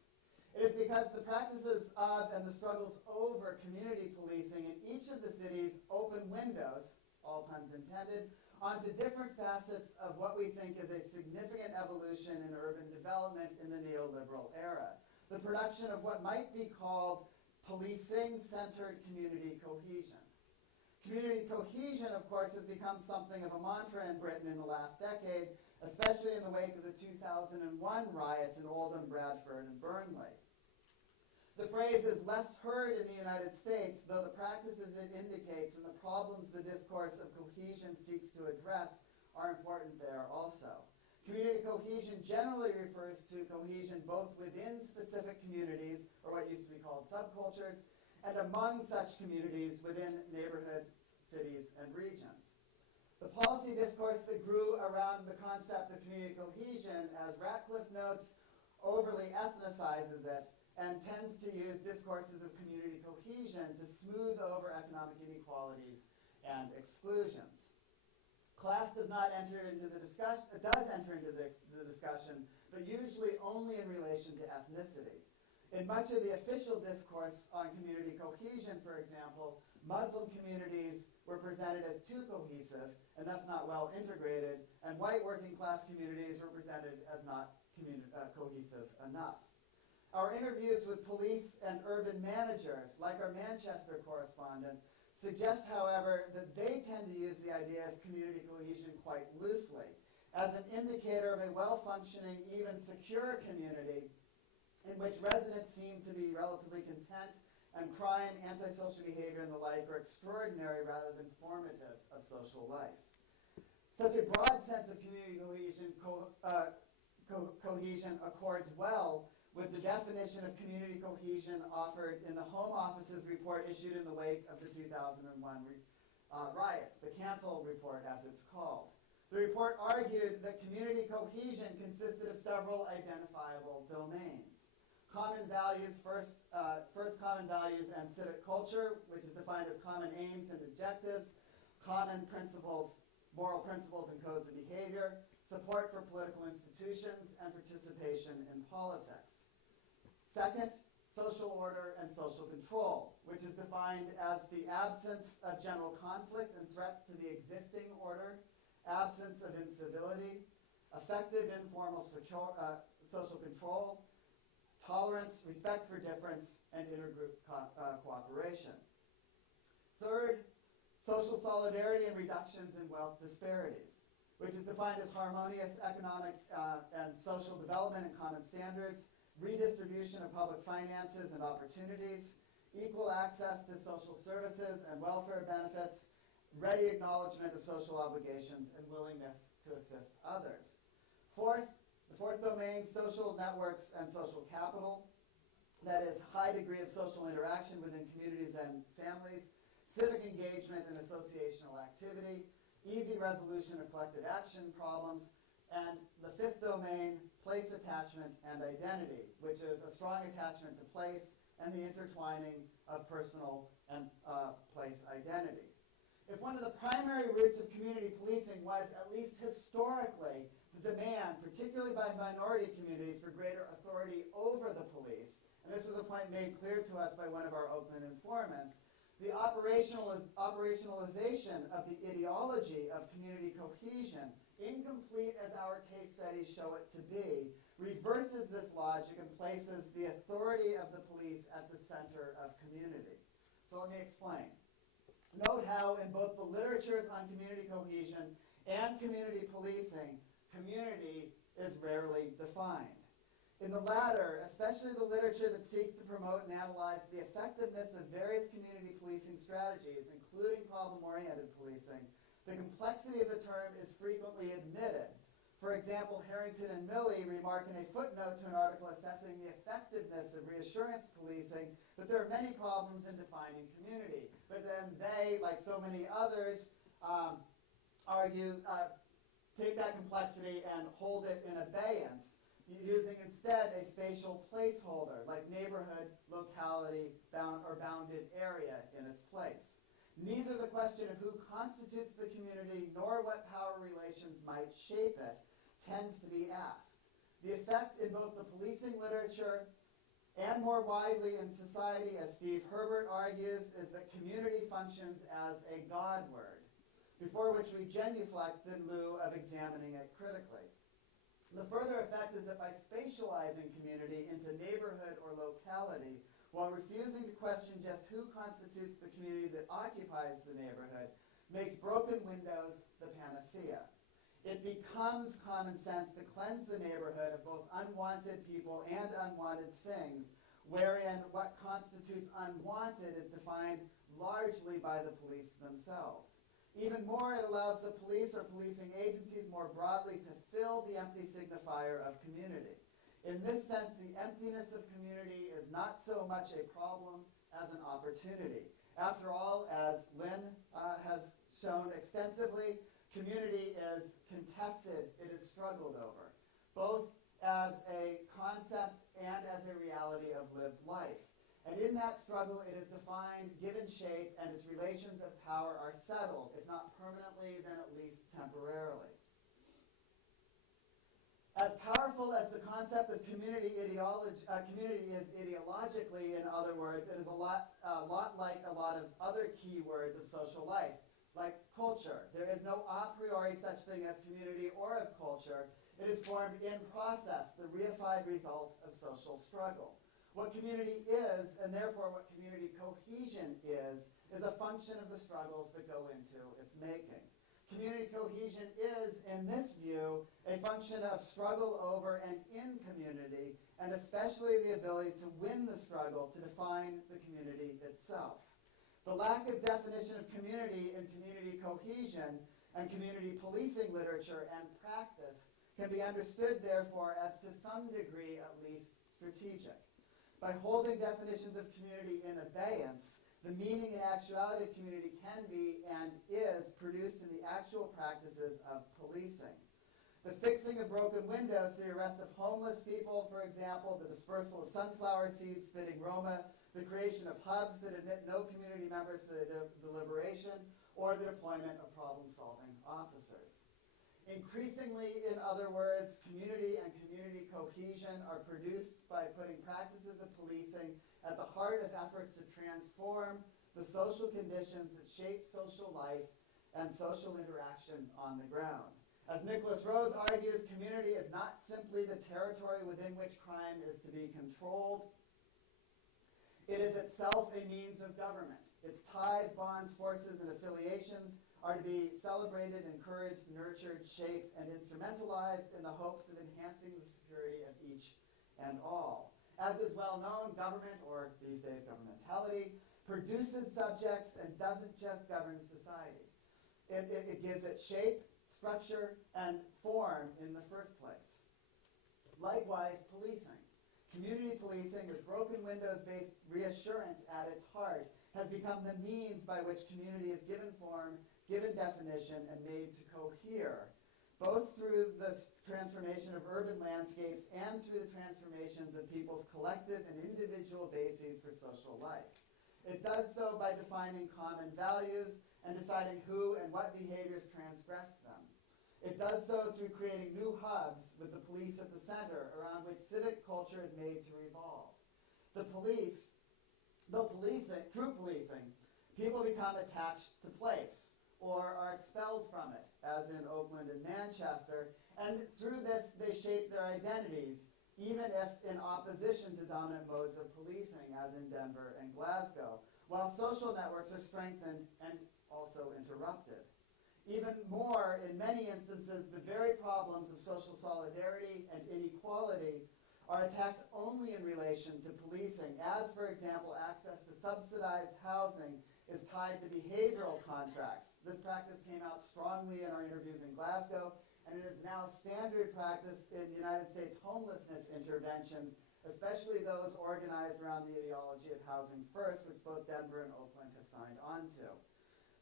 It is because the practices of and the struggles over community policing in each of the cities' open windows, all puns intended, onto different facets of what we think is a significant evolution in urban development in the neoliberal era. The production of what might be called policing-centered community cohesion. Community cohesion, of course, has become something of a mantra in Britain in the last decade, especially in the wake of the 2001 riots in Oldham, Bradford, and Burnley. The phrase is less heard in the United States, though the practices it indicates and the problems the discourse of cohesion seeks to address are important there also. Community cohesion generally refers to cohesion both within specific communities, or what used to be called subcultures, and among such communities within neighborhoods, cities, and regions. The policy discourse that grew around the concept of community cohesion, as Ratcliffe notes, overly ethnicizes it and tends to use discourses of community cohesion to smooth over economic inequalities and exclusions. Class does not enter into the discussion, it does enter into the discussion, but usually only in relation to ethnicity. In much of the official discourse on community cohesion, for example, Muslim communities were presented as too cohesive and thus not well integrated, and white working class communities were presented as not cohesive enough. Our interviews with police and urban managers, like our Manchester correspondent, suggest, however, that they tend to use the idea of community cohesion quite loosely, as an indicator of a well-functioning, even secure community in which residents seem to be relatively content and crime, antisocial behavior, and the like are extraordinary rather than formative of social life. Such a broad sense of community cohesion accords well with the definition of community cohesion offered in the Home Office's report issued in the wake of the 2001 riots, the Cancel Report as it's called. The report argued that community cohesion consisted of several identifiable domains. Common values, first common values and civic culture, which is defined as common aims and objectives, common principles, moral principles and codes of behavior, support for political institutions, and participation in politics. Second, social order and social control, which is defined as the absence of general conflict and threats to the existing order, absence of incivility, effective informal social control, tolerance, respect for difference, and intergroup cooperation. Third, social solidarity and reductions in wealth disparities, which is defined as harmonious economic and social development and common standards, redistribution of public finances and opportunities, equal access to social services and welfare benefits, ready acknowledgement of social obligations, and willingness to assist others. The fourth domain, social networks and social capital, that is high degree of social interaction within communities and families, civic engagement and associational activity, easy resolution of collective action problems, and the fifth domain, place attachment and identity, which is a strong attachment to place and the intertwining of personal and place identity. If one of the primary roots of community policing was, at least historically, the demand, particularly by minority communities, for greater authority over the police, and this was a point made clear to us by one of our Oakland informants, the operationalization of the ideology of community cohesion, incomplete as our case studies show it to be, reverses this logic and places the authority of the police at the center of community. So let me explain. Note how in both the literatures on community cohesion and community policing, community is rarely defined. In the latter, especially the literature that seeks to promote and analyze the effectiveness of various community policing strategies, including problem-oriented policing, the complexity of the term is frequently admitted. For example, Harrington and Milley remark in a footnote to an article assessing the effectiveness of reassurance policing that there are many problems in defining community. But then they, like so many others, argue, take that complexity and hold it in abeyance, using instead a spatial placeholder, like neighborhood, locality, bounded area in its place. Neither the question of who constitutes the community nor what power relations might shape it tends to be asked. The effect in both the policing literature and more widely in society, as Steve Herbert argues, is that community functions as a God word. before which we genuflect in lieu of examining it critically. The further effect is that by spatializing community into neighborhood or locality, while refusing to question just who constitutes the community that occupies the neighborhood, makes broken windows the panacea. It becomes common sense to cleanse the neighborhood of both unwanted people and unwanted things, wherein what constitutes unwanted is defined largely by the police themselves. Even more, it allows the police or policing agencies more broadly to fill the empty signifier of community. In this sense, the emptiness of community is not so much a problem as an opportunity. After all, as Lynn has shown extensively, community is contested, it is struggled over, both as a concept and as a reality of lived life. And in that struggle, it is defined, given shape, and its relations of power are settled, if not permanently, then at least temporarily. As powerful as the concept of community is ideologically, in other words, it is a lot like a lot of other key words of social life, like culture. There is no a priori such thing as community or of culture. It is formed in process, the reified result of social struggle. What community is, and therefore what community cohesion is a function of the struggles that go into its making. Community cohesion is, in this view, a function of struggle over and in community, and especially the ability to win the struggle to define the community itself. The lack of definition of community in community cohesion and community policing literature and practice can be understood, therefore, as to some degree at least strategic. By holding definitions of community in abeyance, the meaning and actuality of community can be and is produced in the actual practices of policing. The fixing of broken windows, the arrest of homeless people, for example, the dispersal of sunflower seeds fitting Roma, the creation of hubs that admit no community members to the deliberation, or the deployment of problem-solving officers. Increasingly, in other words, community and community cohesion are produced by putting practices of policing at the heart of efforts to transform the social conditions that shape social life and social interaction on the ground. As Nicholas Rose argues, community is not simply the territory within which crime is to be controlled. It is itself a means of government. Its ties, bonds, forces, and affiliations are to be celebrated, encouraged, nurtured, shaped, and instrumentalized in the hopes of enhancing the security of each and all. As is well known, government, or these days governmentality, produces subjects and doesn't just govern society. It gives it shape, structure, and form in the first place. Likewise, policing. Community policing, with broken windows-based reassurance at its heart, has become the means by which community is given form, given definition, and made to cohere, both through the transformation of urban landscapes and through the transformations of people's collective and individual bases for social life. It does so by defining common values and deciding who and what behaviors transgress them. It does so through creating new hubs with the police at the center around which civic culture is made to revolve. Through policing, people become attached to place or are expelled from it, as in Oakland and Manchester, and through this they shape their identities, even if in opposition to dominant modes of policing, as in Denver and Glasgow, while social networks are strengthened and also interrupted. Even more, in many instances, the very problems of social solidarity and inequality are attacked only in relation to policing, as, for example, access to subsidized housing is tied to behavioral contracts. This practice came out strongly in our interviews in Glasgow, and it is now standard practice in United States homelessness interventions, especially those organized around the ideology of housing first, which both Denver and Oakland have signed on to.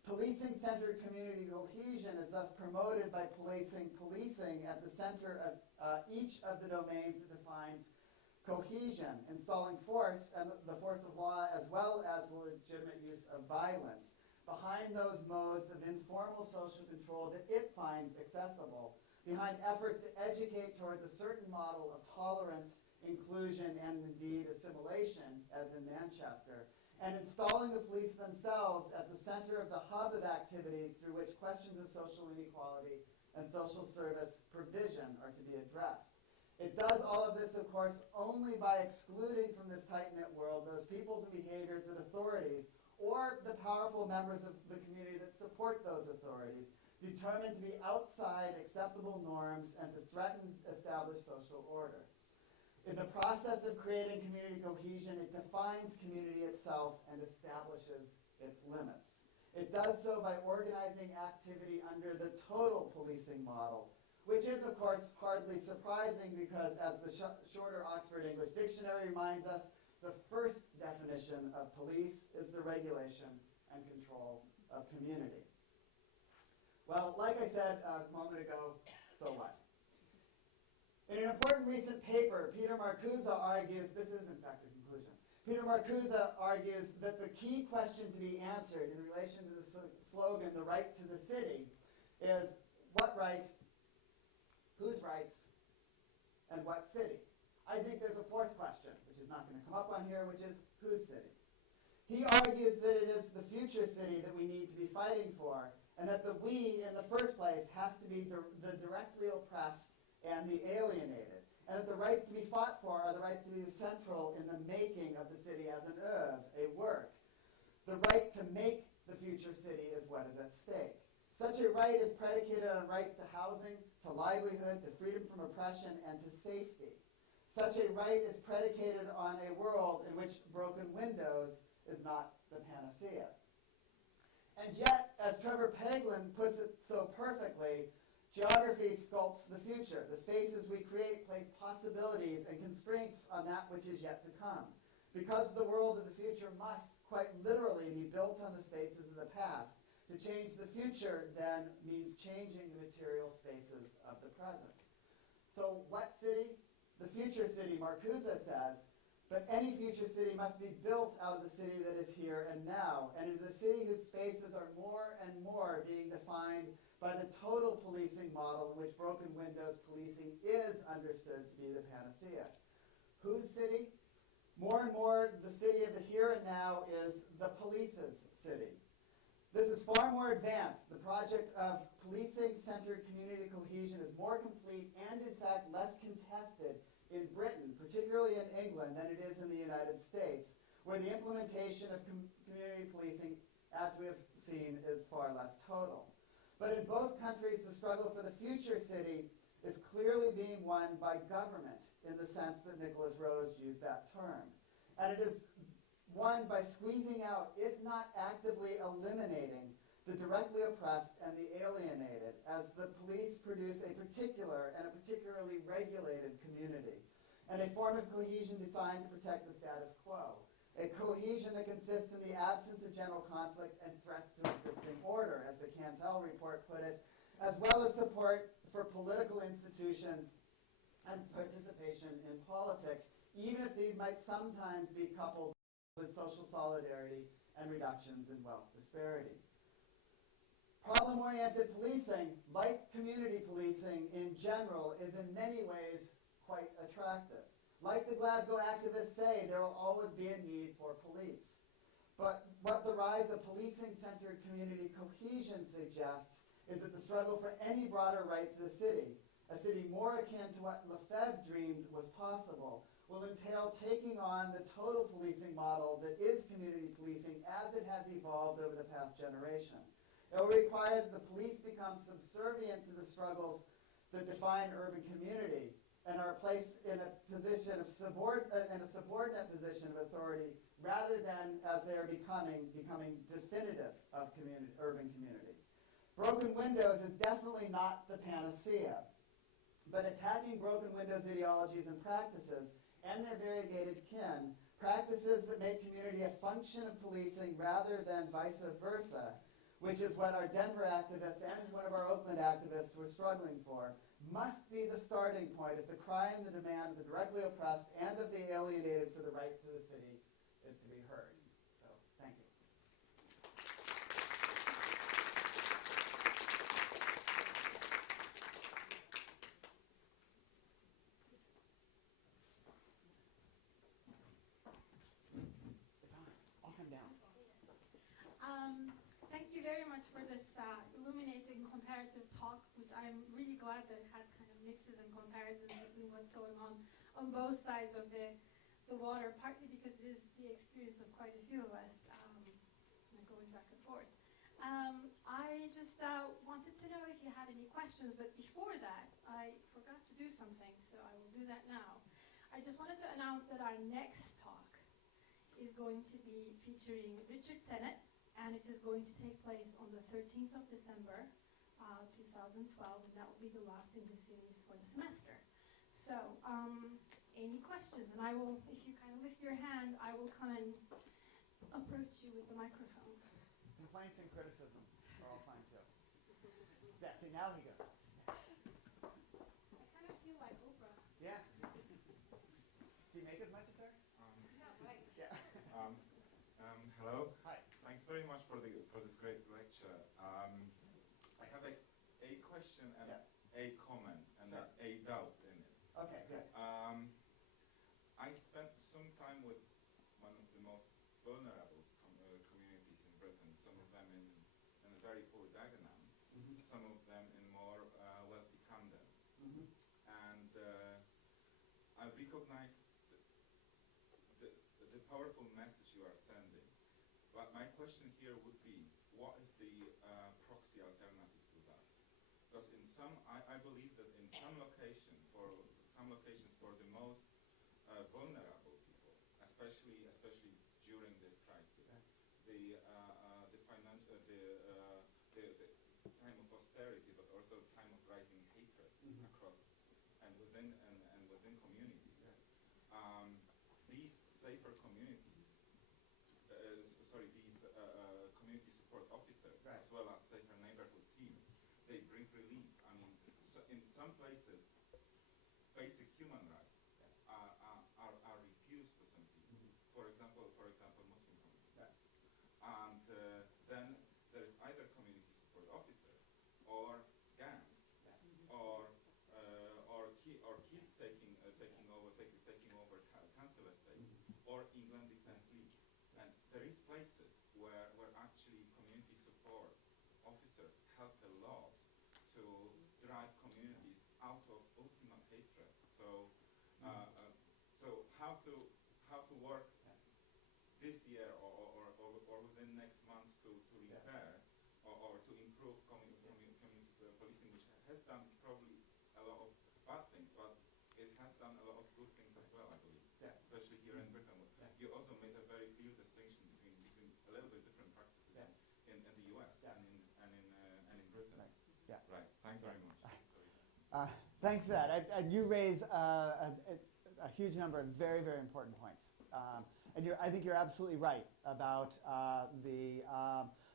Policing-centered community cohesion is thus promoted by placing policing at the center of each of the domains that defines cohesion, installing force and the force of law, as well as the legitimate use of violence, behind those modes of informal social control that it finds accessible, behind efforts to educate towards a certain model of tolerance, inclusion, and indeed assimilation, as in Manchester, and installing the police themselves at the center of the hub of activities through which questions of social inequality and social service provision are to be addressed. It does all of this, of course, only by excluding from this tight-knit world those peoples and behaviors and authorities or the powerful members of the community that support those authorities, determined to be outside acceptable norms and to threaten established social order. In the process of creating community cohesion, it defines community itself and establishes its limits. It does so by organizing activity under the total policing model, which is, of course, hardly surprising because, as the shorter Oxford English Dictionary reminds us, the first definition of police is the regulation and control of community. Well, like I said a moment ago, so what? In an important recent paper, Peter Marcuse argues, this is in fact a conclusion, Peter Marcuse argues that the key question to be answered in relation to the slogan, the right to the city, is what right, whose rights, and what city? I think there's a fourth question, which is not going to come up on here, which is whose city? He argues that it is the future city that we need to be fighting for, and that the we, in the first place, has to be the directly oppressed and the alienated, and that the rights to be fought for are the rights to be central in the making of the city as an oeuvre, a work. The right to make the future city is what is at stake. Such a right is predicated on rights to housing, to livelihood, to freedom from oppression, and to safety. Such a right is predicated on a world in which broken windows is not the panacea. And yet, as Trevor Paglen puts it so perfectly, geography sculpts the future. The spaces we create place possibilities and constraints on that which is yet to come. Because the world of the future must, quite literally, be built on the spaces of the past. To change the future, then, means changing the material spaces of the present. So what city? The future city, Marcuse says, but any future city must be built out of the city that is here and now, and is a city whose spaces are more and more being defined by the total policing model in which broken windows policing is understood to be the panacea. Whose city? More and more, the city of the here and now is the police's city. This is far more advanced. The project of policing-centered community cohesion is more complete and, in fact, less contested in Britain, particularly in England, than it is in the United States, where the implementation of community policing, as we have seen, is far less total. But in both countries, the struggle for the future city is clearly being won by government in the sense that Nicholas Rose used that term. And it is won by squeezing out, if not actively eliminating, the directly oppressed and the alienated, as the police produce a particular and a particularly regulated community, and a form of cohesion designed to protect the status quo, a cohesion that consists in the absence of general conflict and threats to existing order, as the Cantel report put it, as well as support for political institutions and participation in politics, even if these might sometimes be coupled with social solidarity and reductions in wealth disparity. Problem-oriented policing, like community policing in general, is in many ways quite attractive. Like the Glasgow activists say, there will always be a need for police. But what the rise of policing-centered community cohesion suggests is that the struggle for any broader right to the city, a city more akin to what Lefebvre dreamed was possible, will entail taking on the total policing model that is community policing as it has evolved over the past generation. It will require that the police become subservient to the struggles that define urban community and are placed in a position of subordinate position of authority rather than, as they are becoming definitive of urban community. Broken windows is definitely not the panacea, but attacking broken windows ideologies and practices and their variegated kin, practices that make community a function of policing rather than vice versa, which is what our Denver activists and one of our Oakland activists were struggling for, must be the starting point if the cry and the demand of the directly oppressed and of the alienated for the right to the city is to be heard. So, thank you. It's on. I'll come down. illuminating comparative talk, which I'm really glad that had kind of mixes and comparisons between what's going on both sides of the water, partly because it is the experience of quite a few of us going back and forth. I just wanted to know if you had any questions, but before that, I forgot to do something, so I will do that now. I just wanted to announce that our next talk is going to be featuring Richard Sennett, and it is going to take place on the 13th of December, 2012, and that will be the last in the series for the semester. So, any questions? And I will, if you kind of lift your hand, I will come and approach you with the microphone. Complaints and criticism are all fine too. Yeah, see, now he goes. I kind of feel like Oprah. Yeah. Do you make as much as her? Yeah, right. Yeah. Hello. Hi. Thanks very much for this great lecture. I have a question and a comment and Sure. a doubt in it. Okay, good. I spent some time with one of the most vulnerable communities in Britain, some of them in a very poor Dagenham, some of them in more wealthy Camden. And I recognize the powerful message you are sending. But my question here would be, what is the proxy alternative to that? Because in some, I believe that in some locations for the most vulnerable people, especially during this crisis, the time of austerity, but also time of rising hatred across and within communities. These safer communities, these community support officers, as well as safer neighborhood teams, they bring relief. I mean, so in some places, basic human rights are refused to some people. For example, Muslim communities. And then there is either community support officer, or gangs, or kids taking over council estates, or England Defence League. And there is places where actually community support officers help a lot to drive communities out of ultimate hatred. So, so how to work this year or within next months to repair or to improve community policing, which has done probably a lot of bad things, but it has done a lot of good things as well, I believe, especially here in Britain. You also made a very clear distinction between a little bit different practices in the US and in Britain. Right. Yeah. Right. Thanks very much. Thanks for that. You raise a huge number of very, very important points. And I think you're absolutely right about the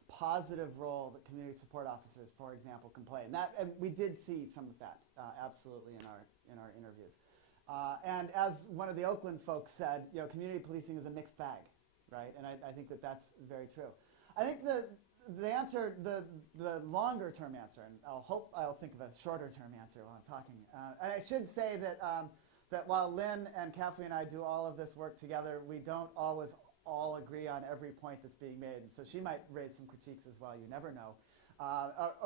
positive role that community support officers, for example, can play. And we did see some of that absolutely in our interviews. And as one of the Oakland folks said, community policing is a mixed bag, right? And I think that's very true. I think the answer, the longer term answer, and I'll think of a shorter term answer while I'm talking. And I should say that that while Lynn and Kathleen and I do all of this work together, we don't always all agree on every point that's being made. And so she might raise some critiques as well. You never know.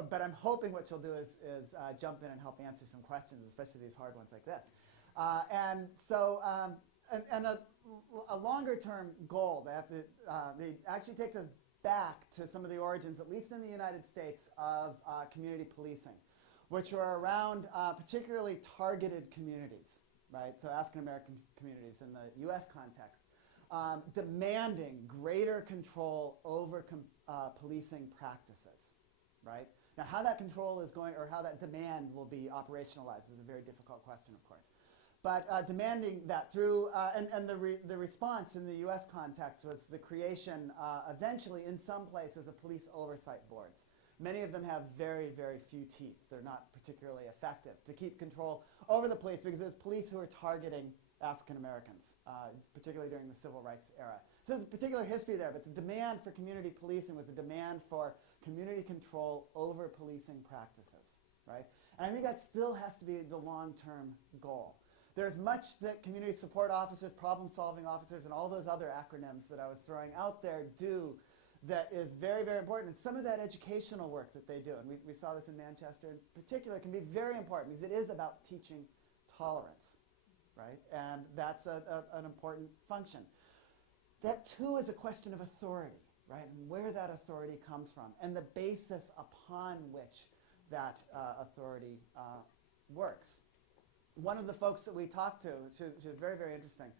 But I'm hoping what she'll do is jump in and help answer some questions, especially these hard ones like this. And so, a longer-term goal that actually takes us back to some of the origins, at least in the United States, of community policing, which were around particularly targeted communities, right? So African-American communities in the U.S. context, demanding greater control over policing practices, right? Now, how that control is going, or how that demand will be operationalized is a very difficult question, of course. But demanding that through, and the response in the U.S. context was the creation, eventually in some places, of police oversight boards. Many of them have very, very few teeth. They're not particularly effective to keep control over the police because it was police who were targeting African Americans, particularly during the Civil Rights era. So there's a particular history there, but the demand for community policing was a demand for community control over policing practices, right? And I think that still has to be the long-term goal. There's much that community support officers, problem-solving officers, and all those other acronyms that I was throwing out there do that is very, very important. And some of that educational work that they do, and we saw this in Manchester in particular, can be very important because it is about teaching tolerance, right? And that's an important function. That, too, is a question of authority, right? And where that authority comes from and the basis upon which that authority works. One of the folks that we talked to, she was very, very interesting,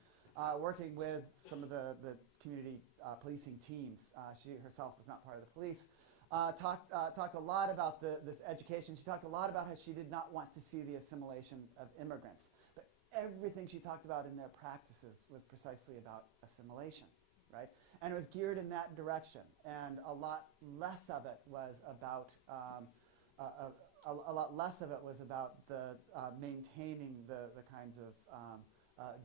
working with some of the community policing teams. She herself was not part of the police. Talked a lot about this education. She talked a lot about how she did not want to see the assimilation of immigrants. But everything she talked about in their practices was precisely about assimilation, right? And it was geared in that direction. And a lot less of it was about the maintaining the kinds of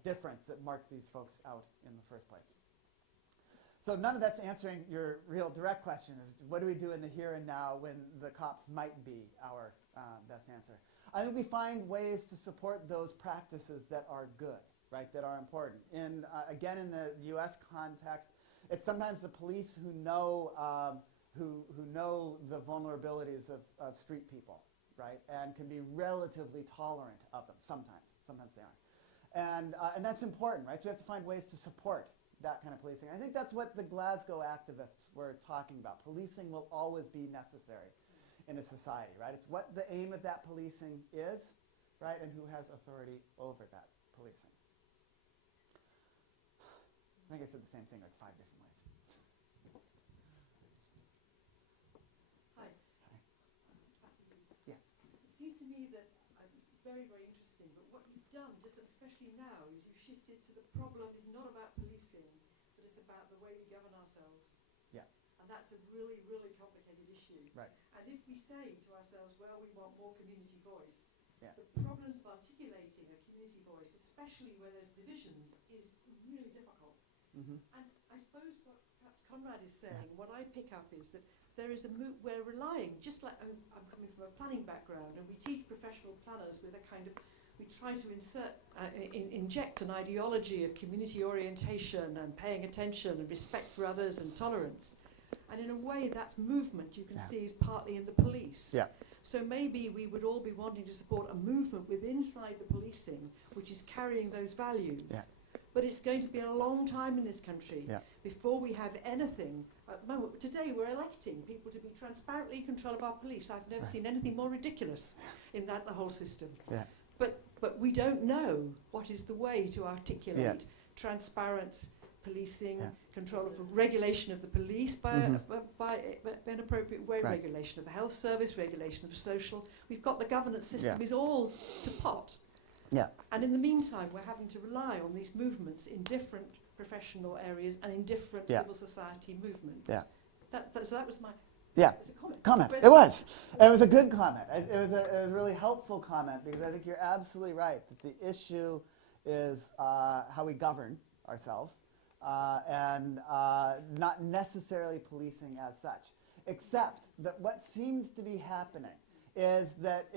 difference that marked these folks out in the first place. So none of that's answering your real direct question of what do we do in the here and now when the cops might be our best answer. I think we find ways to support those practices that are good, right, that are important. Again, in the U.S. context, it's sometimes the police who know the vulnerabilities of street people, right, and can be relatively tolerant of them sometimes. Sometimes they aren't. And that's important, right? So we have to find ways to support that kind of policing. I think that's what the Glasgow activists were talking about. Policing will always be necessary in a society, right? It's what the aim of that policing is, right, and who has authority over that policing. I think I said the same thing like 5 different ways. Hi. Hi. Yeah. It seems to me that it's very, very interesting, but what you've done, just especially now, is you've shifted to the problem is not about policing, but it's about the way we govern ourselves. Yeah. And that's a really, really complicated issue. Right. And if we say to ourselves, well, we want more community voice, Yeah. the problems of articulating a community voice, especially where there's divisions, is really difficult. Mm-hmm. And I suppose what perhaps Conrad is saying, what I pick up is that there is we're relying, just like I'm coming from a planning background, and we teach professional planners with a kind of, we try to inject an ideology of community orientation and paying attention and respect for others and tolerance. And in a way, that's movement you can see is partly in the police. Yeah. So maybe we would all be wanting to support a movement within inside the policing which is carrying those values. Yeah. But it's going to be a long time in this country before we have anything. At the moment, today we're electing people to be transparently in control of our police. I've never seen anything more ridiculous in the whole system. Yeah. But we don't know what is the way to articulate transparent policing, control of regulation of the police by an appropriate way, regulation of the health service, regulation of social. We've got the governance system is all to pot. Yeah. And in the meantime, we're having to rely on these movements in different professional areas and in different civil society movements. Yeah. So that was my comment. It was. It was a good comment. It was a really helpful comment because I think you're absolutely right that the issue is how we govern ourselves and not necessarily policing as such, except that what seems to be happening is that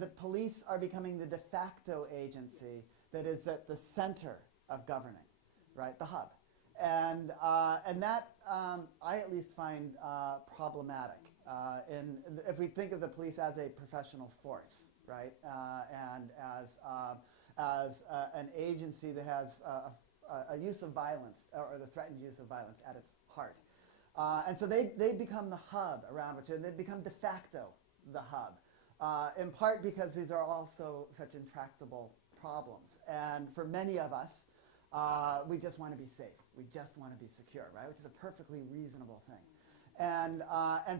the police are becoming the de facto agency that is at the center of governing, right, the hub. And that I at least find problematic. If we think of the police as a professional force, right, and as an agency that has a use of violence or the threatened use of violence at its heart. And so they become the hub around which, and they become de facto the hub, in part because these are also such intractable problems. And for many of us, we just want to be safe. We just want to be secure, right? Which is a perfectly reasonable thing. And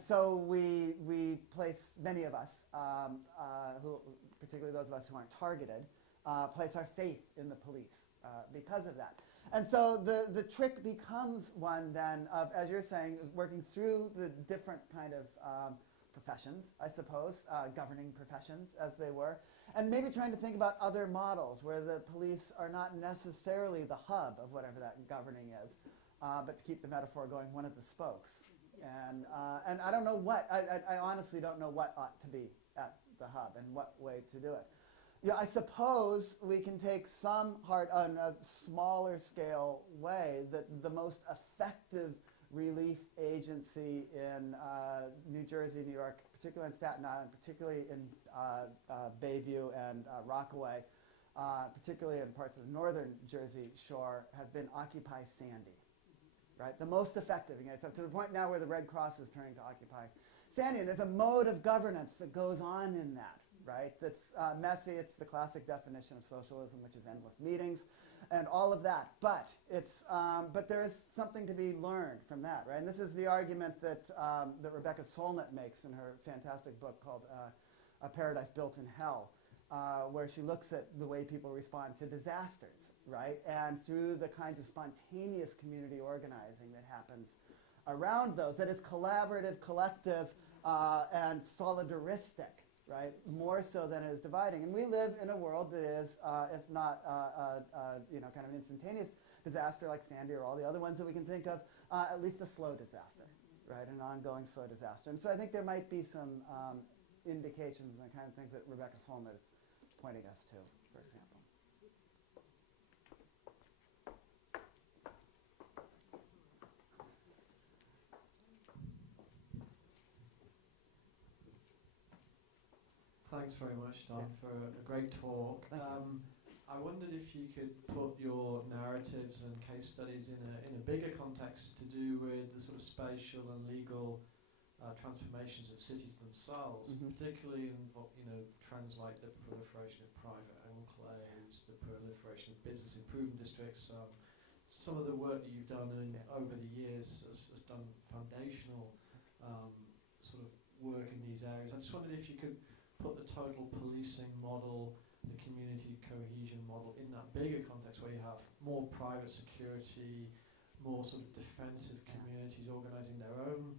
so we place, many of us, who, particularly those of us who aren't targeted, place our faith in the police because of that. And so the trick becomes one then of, as you're saying, working through the different kind of professions, I suppose, governing professions as they were, and maybe trying to think about other models where the police are not necessarily the hub of whatever that governing is, but to keep the metaphor going, one of the spokes. And I don't know what, I honestly don't know what ought to be at the hub and what way to do it. Yeah, I suppose we can take some heart on a smaller scale way that the most effective relief agency in New Jersey, New York, particularly in Staten Island, particularly in Bayview and Rockaway, particularly in parts of the northern Jersey shore, have been Occupy Sandy, right? The most effective. It's up to the point now where the Red Cross is turning to Occupy Sandy. And there's a mode of governance that goes on in that, right? That's messy. It's the classic definition of socialism, which is endless meetings and all of that. But there is something to be learned from that, right? And this is the argument that Rebecca Solnit makes in her fantastic book called A Paradise Built in Hell, where she looks at the way people respond to disasters, right? And through the kinds of spontaneous community organizing that happens around those, that is collaborative, collective, and solidaristic, right? More so than it is dividing. And we live in a world that is, if not kind of an instantaneous disaster like Sandy or all the other ones that we can think of, at least a slow disaster, right? An ongoing slow disaster. And so I think there might be some indications and the kind of things that Rebecca Solnit is pointing us to, for example. Thanks very much, Don, for a great talk. I wondered if you could put your narratives and case studies in a bigger context to do with the sort of spatial and legal transformations of cities themselves, particularly in trends like the proliferation of private enclaves, the proliferation of business improvement districts. Some of the work that you've done over the years has done foundational sort of work in these areas. I just wondered if you could put the total policing model, the community cohesion model in that bigger context where you have more private security, more sort of defensive communities organising their own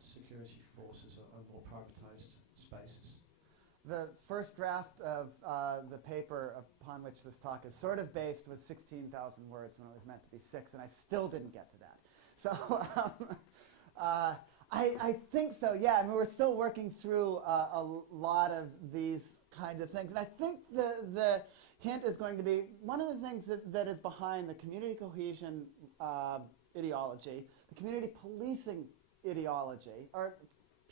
security forces and more privatized spaces. The first draft of the paper upon which this talk is sort of based was 16,000 words when it was meant to be 6, and I still didn't get to that. So I think so, yeah. I mean, we're still working through a lot of these kind of things. And I think the hint is going to be one of the things that is behind the community cohesion ideology, the community policing ideology, or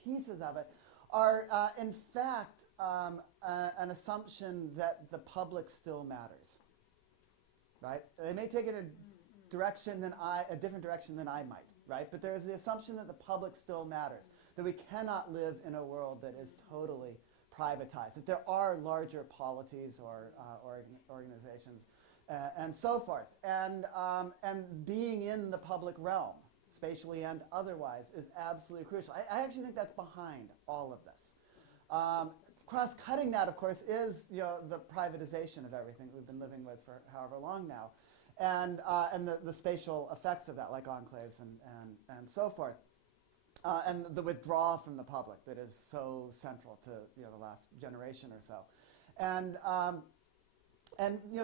pieces of it, are in fact an assumption that the public still matters, right? They may take it in a different direction than I might. Right? But there is the assumption that the public still matters, that we cannot live in a world that is totally privatized, that there are larger polities or organizations and so forth. And being in the public realm, spatially and otherwise, is absolutely crucial. I actually think that's behind all of this. Cross-cutting that, of course, is the privatization of everything we've been living with for however long now. And the spatial effects of that, like enclaves and so forth, and the withdrawal from the public that is so central to the last generation or so, and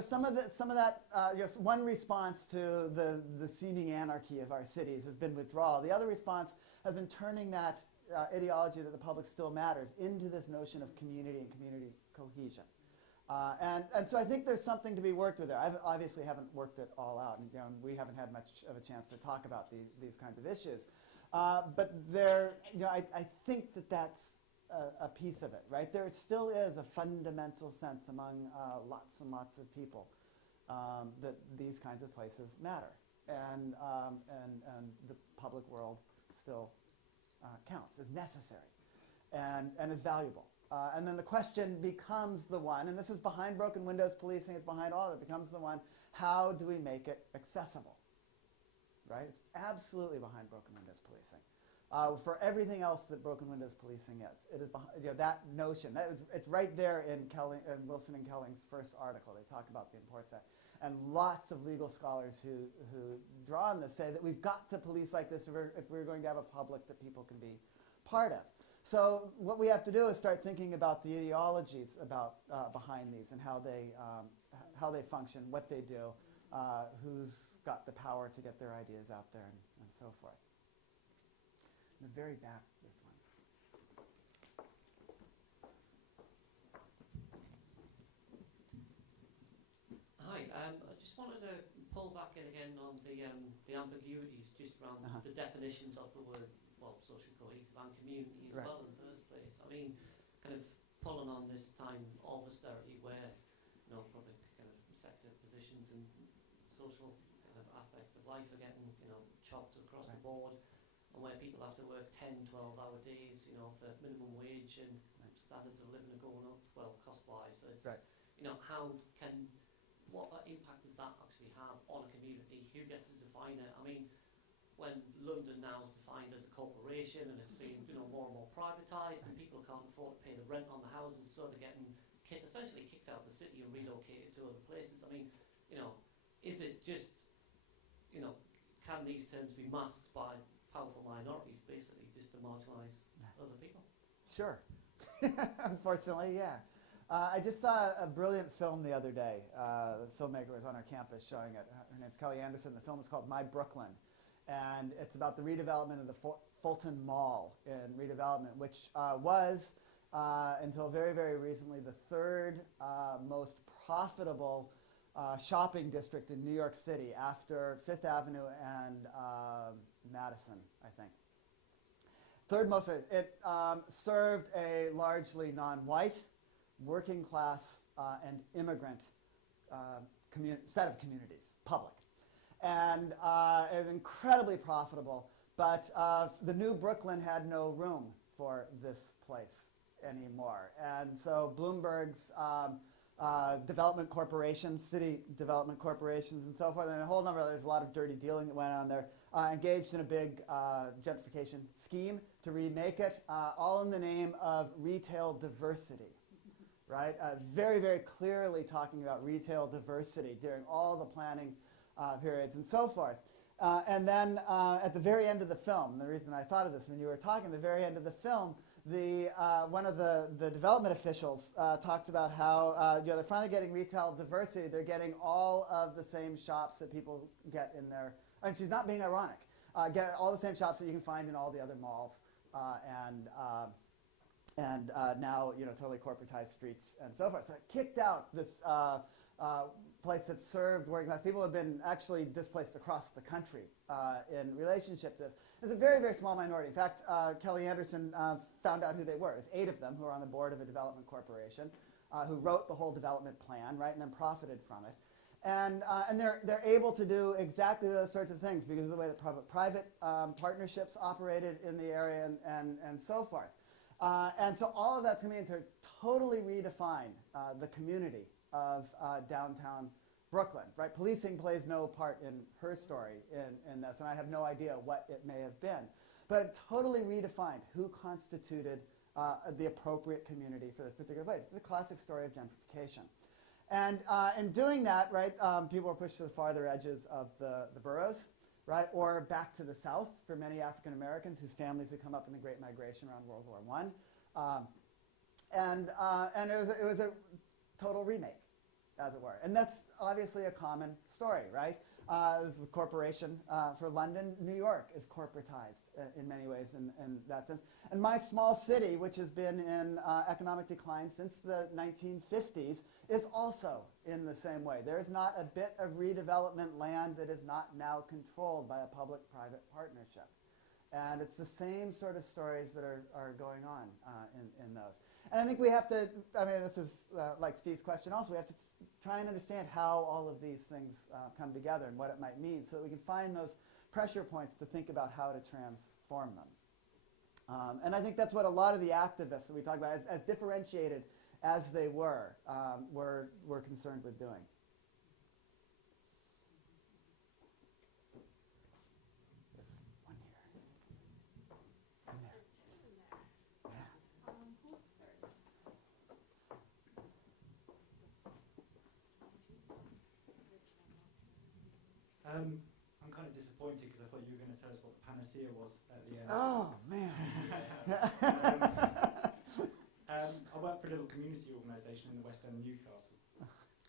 some of that one response to the seeming anarchy of our cities has been withdrawal. The other response has been turning that ideology that the public still matters into this notion of community and community cohesion. And so I think there's something to be worked with there. I obviously haven't worked it all out, and we haven't had much of a chance to talk about these kinds of issues. But I think that that's a piece of it, right? There still is a fundamental sense among lots and lots of people that these kinds of places matter, and the public world still counts, is necessary, and is valuable. And then the question becomes the one, and this is behind broken windows policing, it's behind all of it, becomes the one, how do we make it accessible? Right? It's absolutely behind broken windows policing. For everything else that broken windows policing is, it is behind, that notion. It's right there in Wilson and Kelling's first article. They talk about the importance of that. And lots of legal scholars who draw on this say that we've got to police like this if we're going to have a public that people can be part of. So what we have to do is start thinking about the ideologies behind these and how they function, what they do, who's got the power to get their ideas out there, and so forth. In the very back, this one. Hi, I just wanted to pull back again on the ambiguities just around the definitions of the word, well, socially cohesive and community as well in the first place. I mean, kind of pulling on this time of austerity where, you know, public kind of sector positions and social kind of aspects of life are getting, you know, chopped across the board, and where people have to work 10, 12-hour days, you know, for minimum wage, and standards of living are going up, well, cost-wise. So it's, you know, what impact does that actually have on a community? Who gets to define it? I mean, when London now is defined as a corporation and it's being, you know, more and more privatised, and people can't afford to pay the rent on the houses, so they're getting essentially kicked out of the city and relocated to other places. I mean, you know, is it just, you know, can these terms be masked by powerful minorities, basically, just to marginalise other people? Sure. Unfortunately, yeah. I just saw a brilliant film the other day. The filmmaker was on our campus showing it. Her name's Kelly Anderson. The film is called My Brooklyn. And it's about the redevelopment of the Fulton Mall in redevelopment, which was, until very, very recently, the third most profitable shopping district in New York City after Fifth Avenue and Madison, I think. Third most, it served a largely non-white, working class and immigrant set of communities, public. And it was incredibly profitable, but the new Brooklyn had no room for this place anymore. And so Bloomberg's development corporations, city development corporations and so forth, and a whole number, there's a lot of dirty dealing that went on there, engaged in a big gentrification scheme to remake it, all in the name of retail diversity. Right? Very, very clearly talking about retail diversity during all the planning periods and so forth. And then at the very end of the film, the reason I thought of this when you were talking, the very end of the film, one of the development officials talks about how you know, they're finally getting retail diversity. They're getting all of the same shops that people get in their, and she's not being ironic, get all the same shops that you can find in all the other malls, and now, you know, totally corporatized streets and so forth. So it kicked out this place that served working class people. Have been actually displaced across the country in relationship to this. It's a very, very small minority. In fact, Kelly Anderson found out who they were. It was 8 of them who were on the board of a development corporation who wrote the whole development plan, right, and then profited from it. And they're able to do exactly those sorts of things because of the way that private partnerships operated in the area and so forth. And so all of that's coming to totally redefine the community of downtown Brooklyn, right? Policing plays no part in her story in this, and I have no idea what it may have been. But it totally redefined who constituted the appropriate community for this particular place. It's a classic story of gentrification. And in doing that, right, people were pushed to the farther edges of the boroughs, right, or back to the south for many African Americans whose families had come up in the Great Migration around World War I. And it was a total remake, as it were. And that's obviously a common story, right? This is a corporation for London. New York is corporatized in many ways in that sense. And my small city, which has been in economic decline since the 1950s, is also in the same way. There is not a bit of redevelopment land that is not now controlled by a public-private partnership. And it's the same sort of stories that are going on in those. And I think we have to, I mean, this is like Steve's question also, we have to try and understand how all of these things come together and what it might mean so that we can find those pressure points to think about how to transform them. And I think that's what a lot of the activists that we talk about, as differentiated as they were concerned with doing. I'm kind of disappointed because I thought you were going to tell us what the Panacea was at the end. Oh, man. I work for a little community organisation in the West End of Newcastle,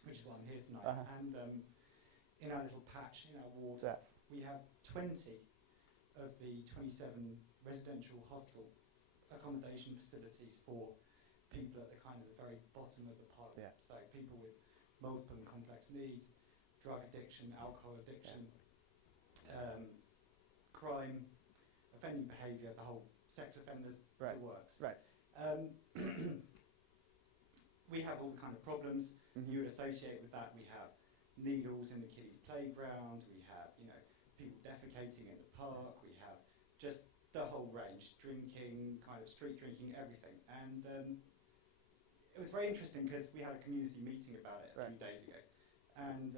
which is why I'm here tonight. And in our little patch, in our ward, we have 20 of the 27 residential hostel accommodation facilities for people at the kind of the very bottom of the pile. So people with multiple and complex needs, drug addiction, alcohol addiction, crime, offending behaviour, the whole sex offenders, Right. the works. Right. We have all the kind of problems Mhm. you would associate with that. We have needles in the kiddies' playground. We have, people defecating in the park. We have just the whole range, drinking, kind of street drinking, everything. And it was very interesting because we had a community meeting about it a few days ago. And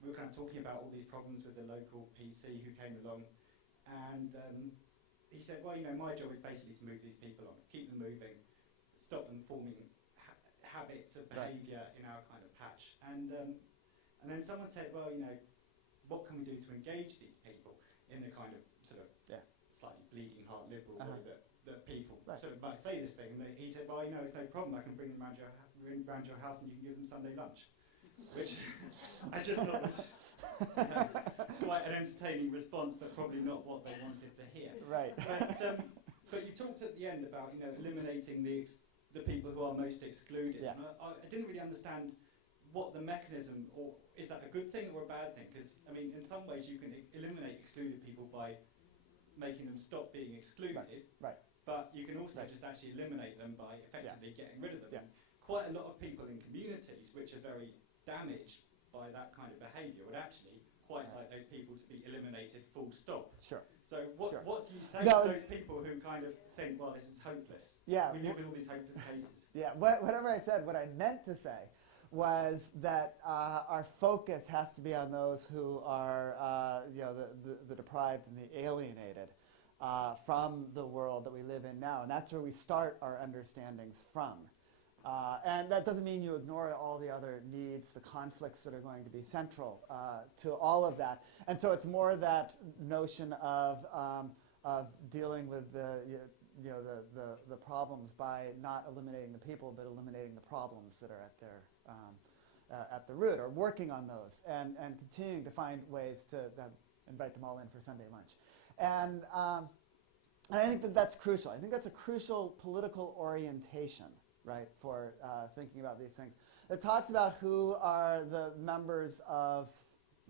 we were kind of talking about all these problems with the local PC who came along. And he said, well, my job is basically to move these people on, keep them moving, stop them forming habits of behaviour in our kind of patch. And then someone said, well, what can we do to engage these people in the kind of sort of slightly bleeding heart liberal way that people sort of might say this thing. And he said, well, it's no problem. I can bring them around your house and you can give them Sunday lunch. Which I just thought was quite an entertaining response, but probably not what they wanted to hear. Right. But you talked at the end about eliminating the people who are most excluded. Yeah. And I didn't really understand what the mechanism, or is that a good thing or a bad thing? Because in some ways you can eliminate excluded people by making them stop being excluded. Right. But you can also just actually eliminate them by effectively getting rid of them. Yeah. Quite a lot of people in communities which are very damaged by that kind of behaviour would actually quite like those people to be eliminated full stop. Sure. So what do you say No, to those people who kind of think, well, this is hopeless? Yeah. We live in all these hopeless cases. Yeah. Whatever I said, what I meant to say was that our focus has to be on those who are, the deprived and the alienated from the world that we live in now. And that's where we start our understandings from. And that doesn't mean you ignore all the other needs, the conflicts that are going to be central to all of that. And so it's more that notion of dealing with the problems by not eliminating the people, but eliminating the problems that are at the root, or working on those, and continuing to find ways to invite them all in for Sunday lunch. And I think that's crucial. I think that's a crucial political orientation, right, for thinking about these things. It talks about who are the members of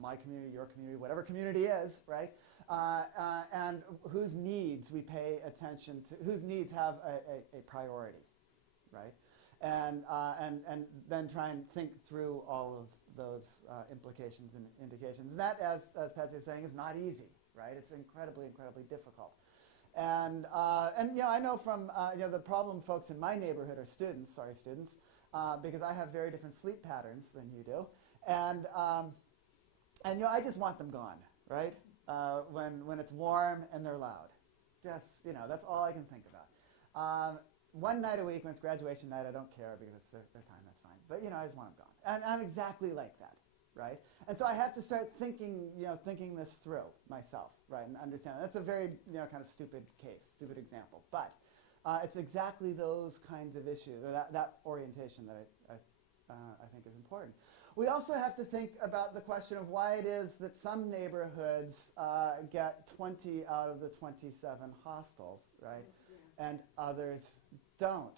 my community, your community, whatever community is, right, and whose needs we pay attention to, whose needs have a priority, right, and then try and think through all of those implications and indications. And that, as Patsy is saying, is not easy, right? It's incredibly, incredibly difficult. And I know from the problem folks in my neighborhood are students, because I have very different sleep patterns than you do, and I just want them gone, right? When it's warm and they're loud, just that's all I can think about. One night a week when it's graduation night, I don't care because it's their time. That's fine. But I just want them gone, and I'm exactly like that, right? And so I have to start thinking this through myself, right, and understand. That's a very kind of stupid example, but it's exactly those kinds of issues, or that orientation that I think is important. We also have to think about the question of why it is that some neighborhoods get 20 out of the 27 hostels, right, and others don't.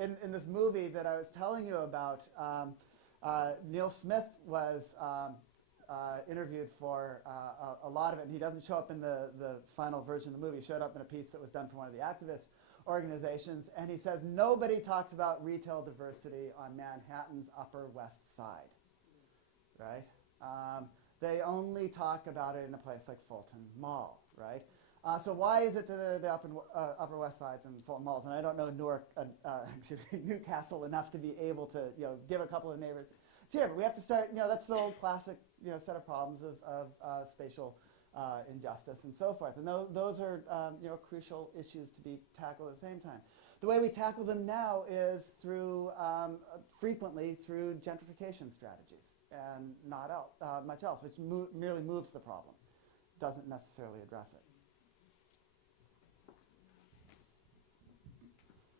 In this movie that I was telling you about, Neil Smith was interviewed for a lot of it, and he doesn't show up in the final version of the movie. He showed up in a piece that was done for one of the activist organizations, and he says nobody talks about retail diversity on Manhattan's Upper West Side, right? They only talk about it in a place like Fulton Mall, right? So why is it that the Upper West Sides and Fulton Malls? And I don't know Newcastle enough to be able to give a couple of neighbors. It's here, but we have to start. That's the old classic set of problems of spatial injustice and so forth. And those are crucial issues to be tackled at the same time. The way we tackle them now is through frequently through gentrification strategies and not much else, which merely moves the problem, doesn't necessarily address it.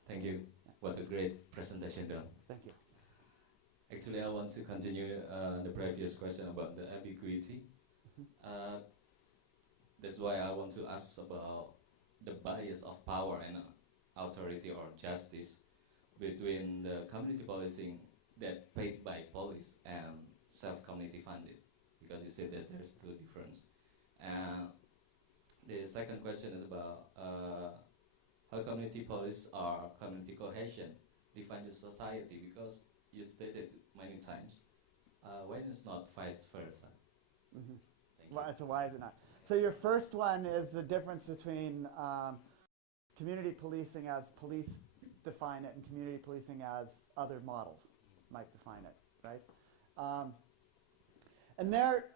Thank you. What a great presentation, Don. Thank you. Actually, I want to continue the previous question about the ambiguity. That's why I want to ask about the bias of power and authority or justice between the community policing that paid by police and self-community funded? Because you said that there's two difference. And the second question is about how community police or community cohesion define the society, because you stated many times when it's not vice versa. Mm-hmm. So why is it not? So your first one is the difference between community policing as police define it and community policing as other models might define it, right? And there,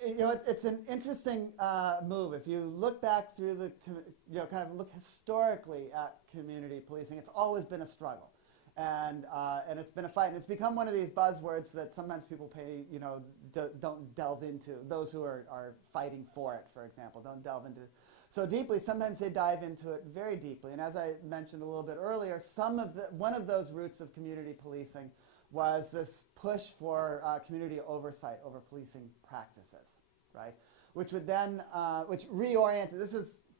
it's an interesting move. If you look back through the, kind of look historically at community policing, it's always been a struggle. And it's been a fight. And it's become one of these buzzwords that sometimes people don't delve into. Those who are fighting for it, for example, don't delve into so deeply. Sometimes they dive into it very deeply. And as I mentioned a little bit earlier, one of those roots of community policing was this push for community oversight over policing practices, right? Which would then, which reoriented,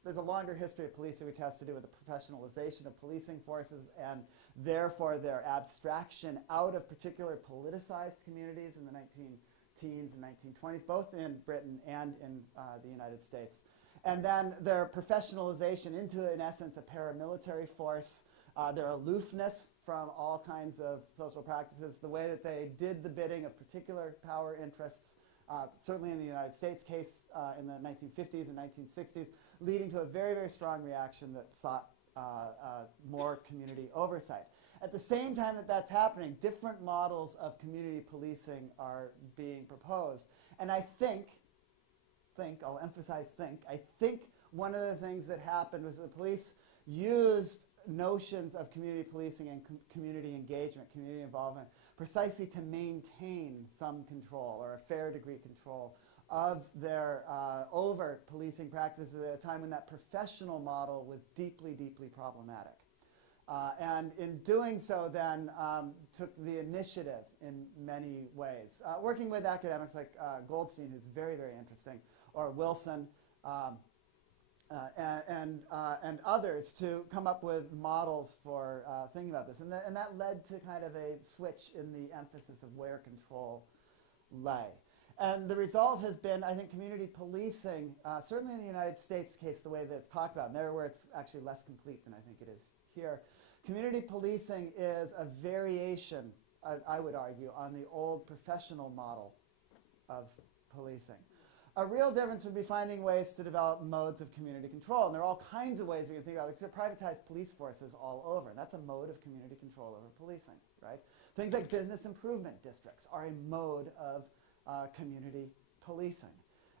there's a longer history of policing which has to do with the professionalization of policing forces and therefore their abstraction out of particular politicized communities in the 19-teens and 1920s, both in Britain and in the United States. And then their professionalization into, in essence, a paramilitary force, their aloofness from all kinds of social practices, the way that they did the bidding of particular power interests, certainly in the United States case in the 1950s and 1960s, leading to a very, very strong reaction that sought more community oversight. At the same time that that's happening, different models of community policing are being proposed. And I think, I'll emphasize I think one of the things that happened was the police used notions of community policing and community engagement, community involvement, precisely to maintain some control or a fair degree control of their over policing practices at a time when that professional model was deeply, deeply problematic. And in doing so then took the initiative in many ways. Working with academics like Goldstein, who's very, very interesting, or Wilson, and others to come up with models for thinking about this. And that led to kind of a switch in the emphasis of where control lay. And the result has been, I think, community policing, certainly in the United States case, the way that it's talked about, and there where it's actually less complete than I think it is here. Community policing is a variation, I would argue, on the old professional model of policing. A real difference would be finding ways to develop modes of community control. And there are all kinds of ways we can think about it. There are privatized police forces all over. And that's a mode of community control over policing, right? Things like business improvement districts are a mode of community policing.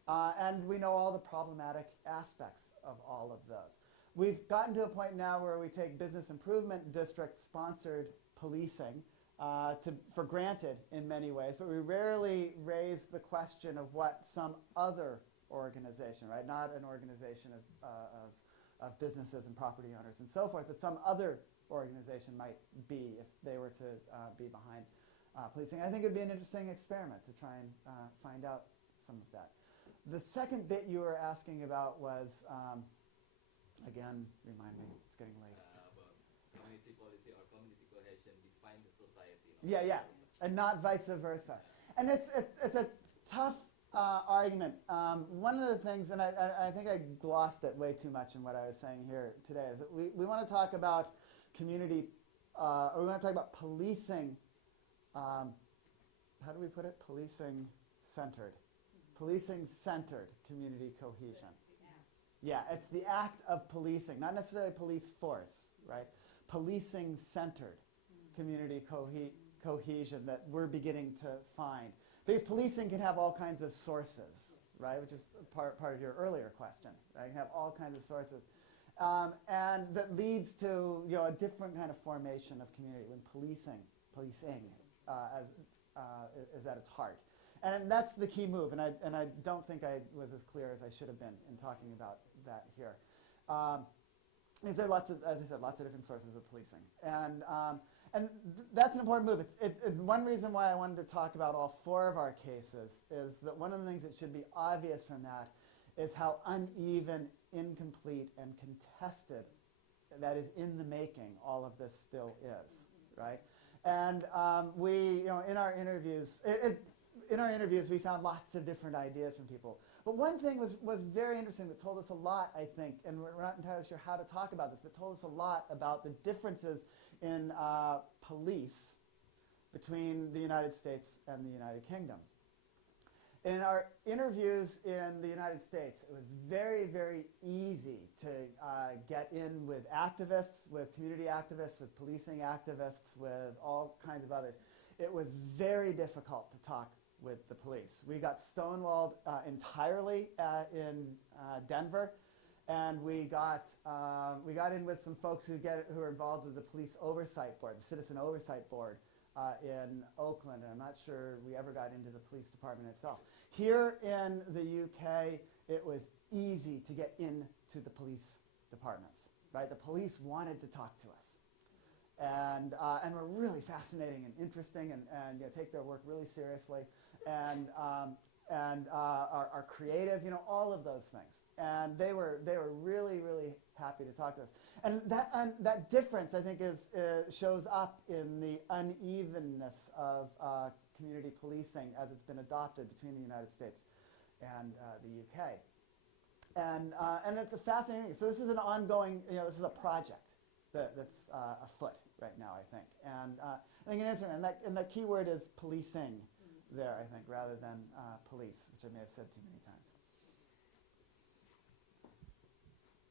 And we know all the problematic aspects of all of those. We've gotten to a point now where we take business improvement district-sponsored policing for granted in many ways, but we rarely raise the question of what some other organization, right, not an organization of businesses and property owners and so forth, but some other organization might be if they were to be behind policing. I think it would be an interesting experiment to try and find out some of that. The second bit you were asking about was, again, remind me, it's getting late. Community policy or community cohesion define the society. Yeah, and not vice versa. And it's a tough argument. One of the things, and I think I glossed it way too much in what I was saying here today, is that we want to talk about community, or we want to talk about policing, how do we put it? Policing-centered. Policing-centered community cohesion. Yeah, it's the act of policing, not necessarily police force, right? Policing-centered community cohesion that we're beginning to find. Because policing can have all kinds of sources, right? Which is part of your earlier question. Right? It can have all kinds of sources. And that leads to a different kind of formation of community when policing is at its heart. And that's the key move, and I don't think I was as clear as I should have been in talking about that here. Because there are lots of, as I said, lots of different sources of policing. And that's an important move. One reason why I wanted to talk about all four of our cases is that one of the things that should be obvious from that is how uneven, incomplete, and contested, that is in the making, all of this still is, right? And we, in our interviews, we found lots of different ideas from people. But one thing was very interesting that told us a lot, I think, and we're not entirely sure how to talk about this, but told us a lot about the differences in police between the United States and the United Kingdom. In our interviews in the United States, it was very, very easy to get in with activists, with community activists, with policing activists, with all kinds of others. It was very difficult to talk with the police. We got stonewalled entirely in Denver, and we got in with some folks who are involved with the Police Oversight Board, the Citizen Oversight Board, in Oakland, and I'm not sure we ever got into the police department itself. Here in the UK, it was easy to get into the police departments, right? The police wanted to talk to us, and were really fascinating and interesting, and take their work really seriously, and are creative, all of those things. And they were really, really happy to talk to us. And that difference, I think, shows up in the unevenness of community policing as it's been adopted between the United States and the UK. And it's a fascinating thing. So this is an ongoing, this is a project that's afoot right now, I think. And I think an interesting, and that key word is policing there, I think, rather than police, which I may have said too many times.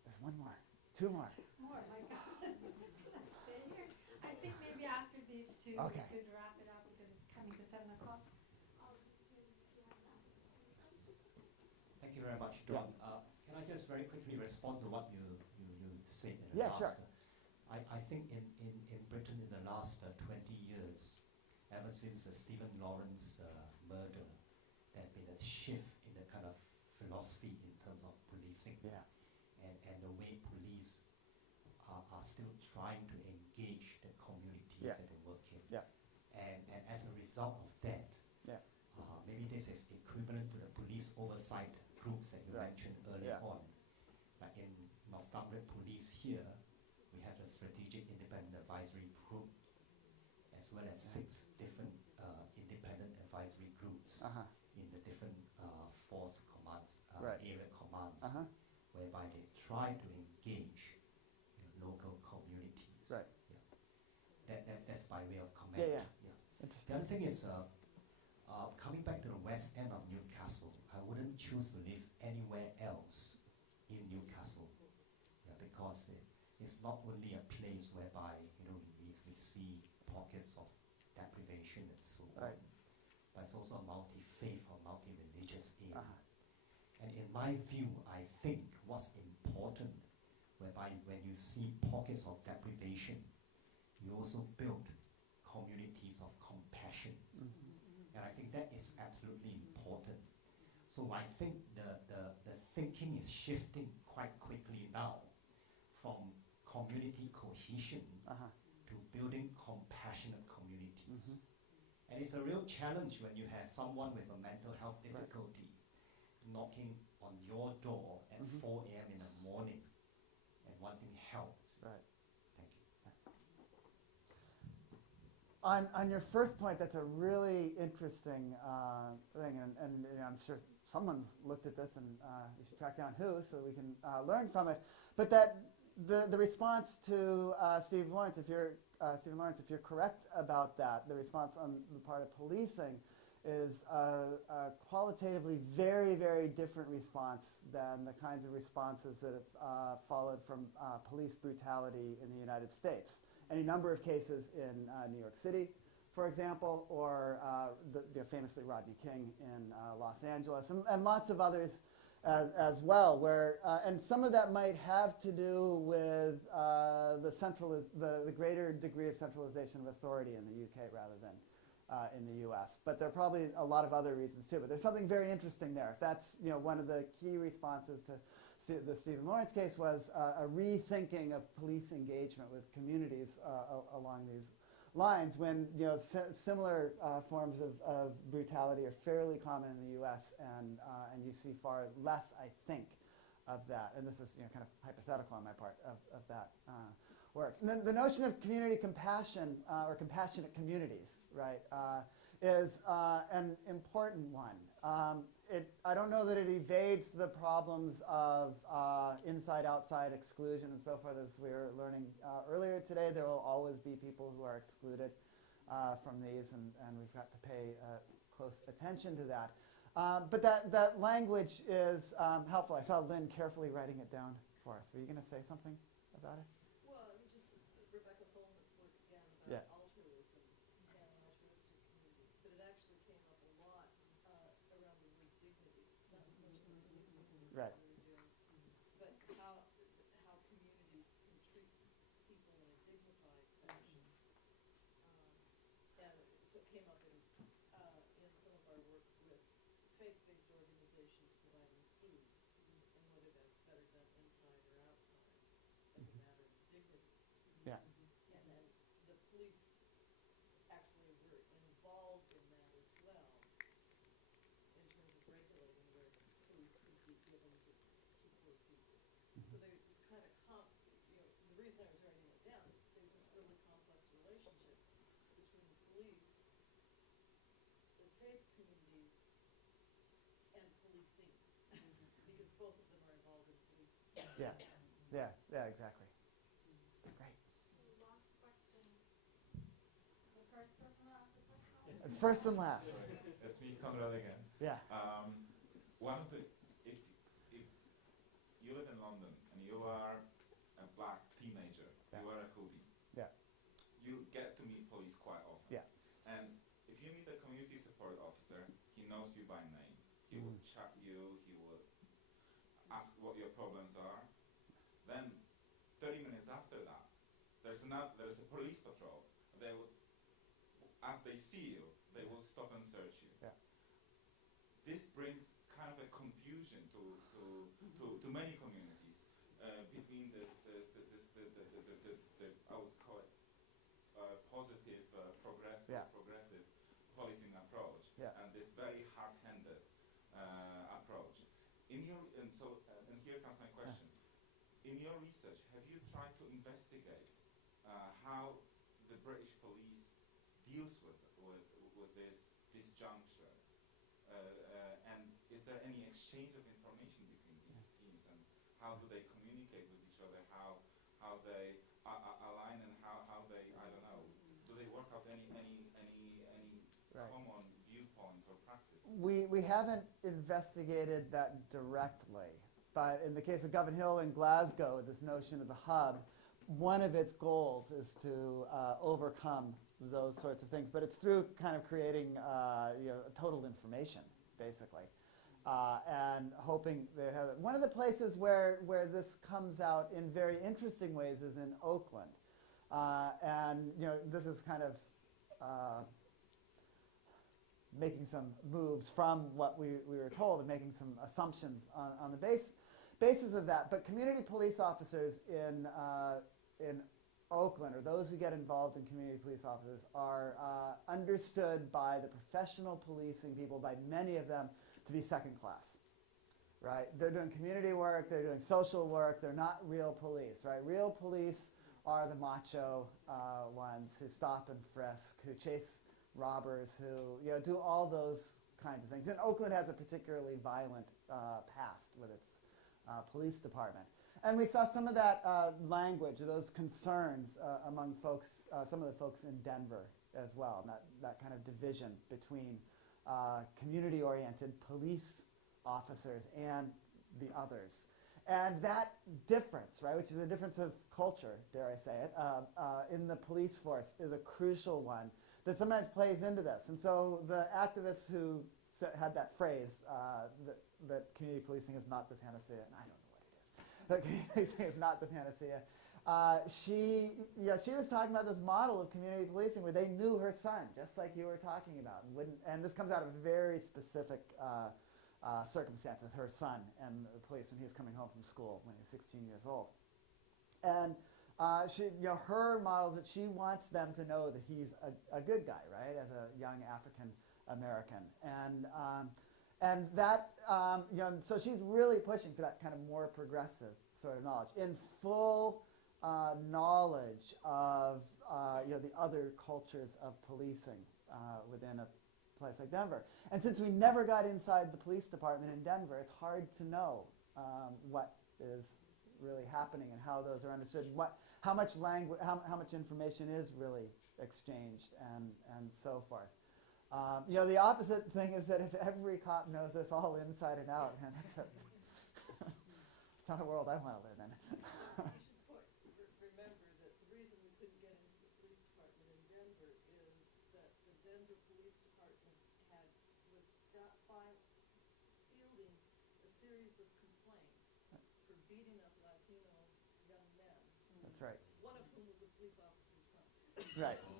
There's one more. Two more. More, my God. Stay here. I think maybe after these two, Okay. we could wrap it up because it's coming to 7 o'clock. Thank you very much, John. Can I just very quickly respond to what you said in the last? Sure. I think in Britain in the last 20 years, ever since Stephen Lawrence murder, there's been a shift in the kind of philosophy in terms of policing. Yeah. And the way police are still trying to engage the communities that they work in. Yeah. And as a result of that, maybe this is equivalent to the police oversight groups that you mentioned earlier on. Like in Northumberland Police here, we have a strategic independent advisory group, as well as 6 different independent advisory groups in the different force commands, area commands, whereby they try to engage local communities. Right. Yeah. That's by way of comment. Yeah. The Interesting. other thing is, coming back to the west end of Newcastle, I wouldn't choose to live anywhere else in Newcastle, because it's not only a place whereby we see pockets of deprivation and so on, but it's also a multi-faith or multi-religious area. And in my view, I think what's important, whereby when you see pockets of deprivation, you also build communities of compassion. And I think that is absolutely important. So I think the thinking is shifting quite quickly now from community cohesion to building compassionate communities. And it's a real challenge when you have someone with a mental health difficulty knocking on your door at 4 a.m. in the morning and wanting help. Right. Thank you. On your first point, that's a really interesting thing, and I'm sure someone's looked at this, and we should track down who, so we can learn from it. But that the response to Stephen Lawrence, if you're correct about that, the response on the part of policing is a qualitatively very, very different response than the kinds of responses that have followed from police brutality in the United States. Any number of cases in New York City, for example, or famously Rodney King in Los Angeles, and lots of others as well, where and some of that might have to do with the greater degree of centralization of authority in the UK rather than in the US. But there are probably a lot of other reasons too. But there's something very interesting there. If that's one of the key responses to the Stephen Lawrence case was a rethinking of police engagement with communities along these lines, when similar forms of brutality are fairly common in the U.S. and you see far less, I think, of that. And this is kind of hypothetical on my part of that work. And then the notion of community compassion or compassionate communities, right, is an important one. I don't know that it evades the problems of inside-outside exclusion and so forth, as we were learning earlier today. There will always be people who are excluded from these, and we've got to pay close attention to that. But that language is helpful. I saw Lynn carefully writing it down for us. Were you going to say something about it? Well, I mean, just Rebecca Solomon's work again about Yeah. altruism and altruistic communities, but it actually came up a lot around the word dignity, not so much in policing Right. what we're doing, but how communities can treat people in a dignified fashion. And so it came up in some of our work with faith-based organizations providing food, and whether that's better done inside or outside as a matter of dignity. Yeah. And then the police actually were involved in that as well, in terms of regulating where food could be given to poor people. So there's this kind of the reason I was writing it down is there's this really complex relationship between the police, the faith communities, and policing, because both of them are involved in policing. Yeah. Yeah, exactly. Great. Last question. The first person to ask the question? First and last. It's me, Conrad again. Yeah. One of the, if you live in London and you are a black teenager, Yeah. you are a Cody. Yeah. You get to meet police quite often. Yeah. And if you meet a community support officer, he knows you by name. He will chat you. He will ask what your problems are. Then, 30 minutes after that, there's a police patrol. They will, as they see you, they will stop and search you. Yeah. This brings kind of a confusion to many communities between the I would call it positive, progressive policing approach and this very hard-handed approach. And here comes my question. In your research, have you tried to investigate how the British police deals with this disjuncture? And is there any exchange of information between these teams, and how do they communicate with each other? How they align, and how they, I don't know, do they work out any Right. common viewpoints or practices? We haven't investigated that directly, but in the case of Govan Hill in Glasgow, this notion of the hub, one of its goals is to overcome those sorts of things, but it's through kind of creating total information, basically, and hoping they have it. One of the places where this comes out in very interesting ways is in Oakland, and this is kind of making some moves from what we were told and making some assumptions on the basis of that. But community police officers in Oakland, or those who get involved in community police officers, are understood by the professional policing people, by many of them, to be second class. Right? They're doing community work, they're doing social work, they're not real police. Right? Real police are the macho ones who stop and frisk, who chase robbers, who do all those kinds of things. And Oakland has a particularly violent past with its police department. And we saw some of that language, those concerns among folks, some of the folks in Denver as well, that kind of division between community-oriented police officers and the others. And that difference, right, which is a difference of culture, dare I say it, in the police force is a crucial one that sometimes plays into this. And so the activists who had that phrase that community policing is not the panacea, and I don't know what it is, that community policing is not the panacea, she was talking about this model of community policing where they knew her son, just like you were talking about. And this comes out of a very specific circumstance with her son and the police when he was coming home from school when he was 16 years old. And her model is that she wants them to know that he's a good guy, right, as a young African American, and that so she's really pushing for that kind of more progressive sort of knowledge in full knowledge of the other cultures of policing within a place like Denver. And since we never got inside the police department in Denver, it's hard to know what is really happening and how those are understood, how much language, how much information is really exchanged, and so forth. The opposite thing is that if every cop knows us all inside and out, man, it's not a world I want to live in. You should remember that the reason we couldn't get into the police department in Denver is that the Denver Police Department was fielding a series of complaints for beating up Latino young men. That's right. One of whom was a police officer's son. Right. So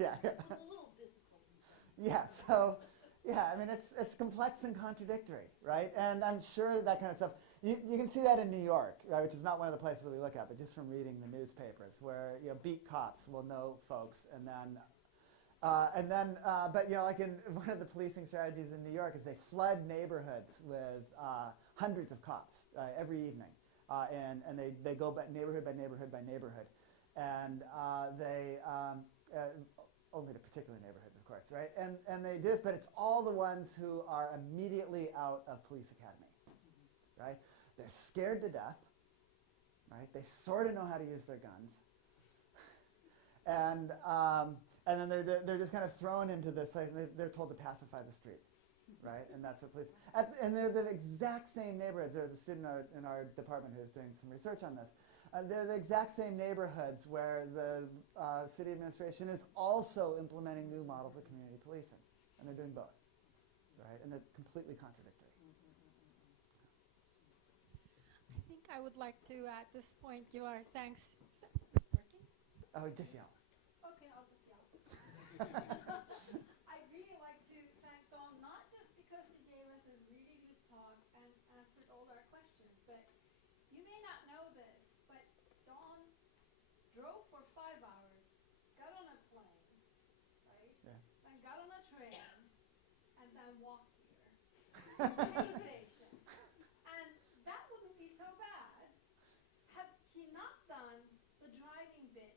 Yeah. it was a little difficult in fact. Yeah. So, yeah. I mean, it's complex and contradictory, right? And I'm sure that kind of stuff. You can see that in New York, right, which is not one of the places that we look at, but just from reading the newspapers, where beat cops will know folks, but like in one of the policing strategies in New York is they flood neighborhoods with hundreds of cops every evening, and they go neighborhood by neighborhood by neighborhood, and they only to particular neighborhoods, of course, right? And they do this, but it's all the ones who are immediately out of police academy, right? They're scared to death, right? They sort of know how to use their guns, and then they're just kind of thrown into this. Like, they're told to pacify the street, right? And that's the police. And they're the exact same neighborhoods. There's a student in our department who's doing some research on this. They're the exact same neighborhoods where the city administration is also implementing new models of community policing, and they're doing both, right? And they're completely contradictory. I think I would like to, at this point, give our thanks. Is this working? Oh, just yell. Okay, I'll just yell. I'd really like to thank Don, not just because he gave us a really good talk and answered all our questions, but you may not know this, but Don drove for 5 hours, got on a plane, right? Yeah. Then got on a train, and then walked here to the train station. And that wouldn't be so bad had he not done the driving bit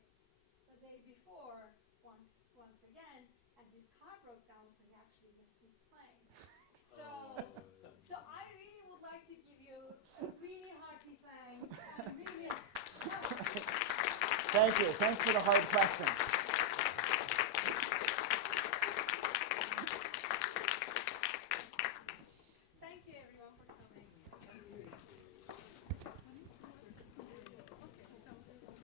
the day before once again, and his car broke down, so he actually missed his plane. So I really would like to give you a really hearty thanks. And really Thank you. Thanks for the hard questions.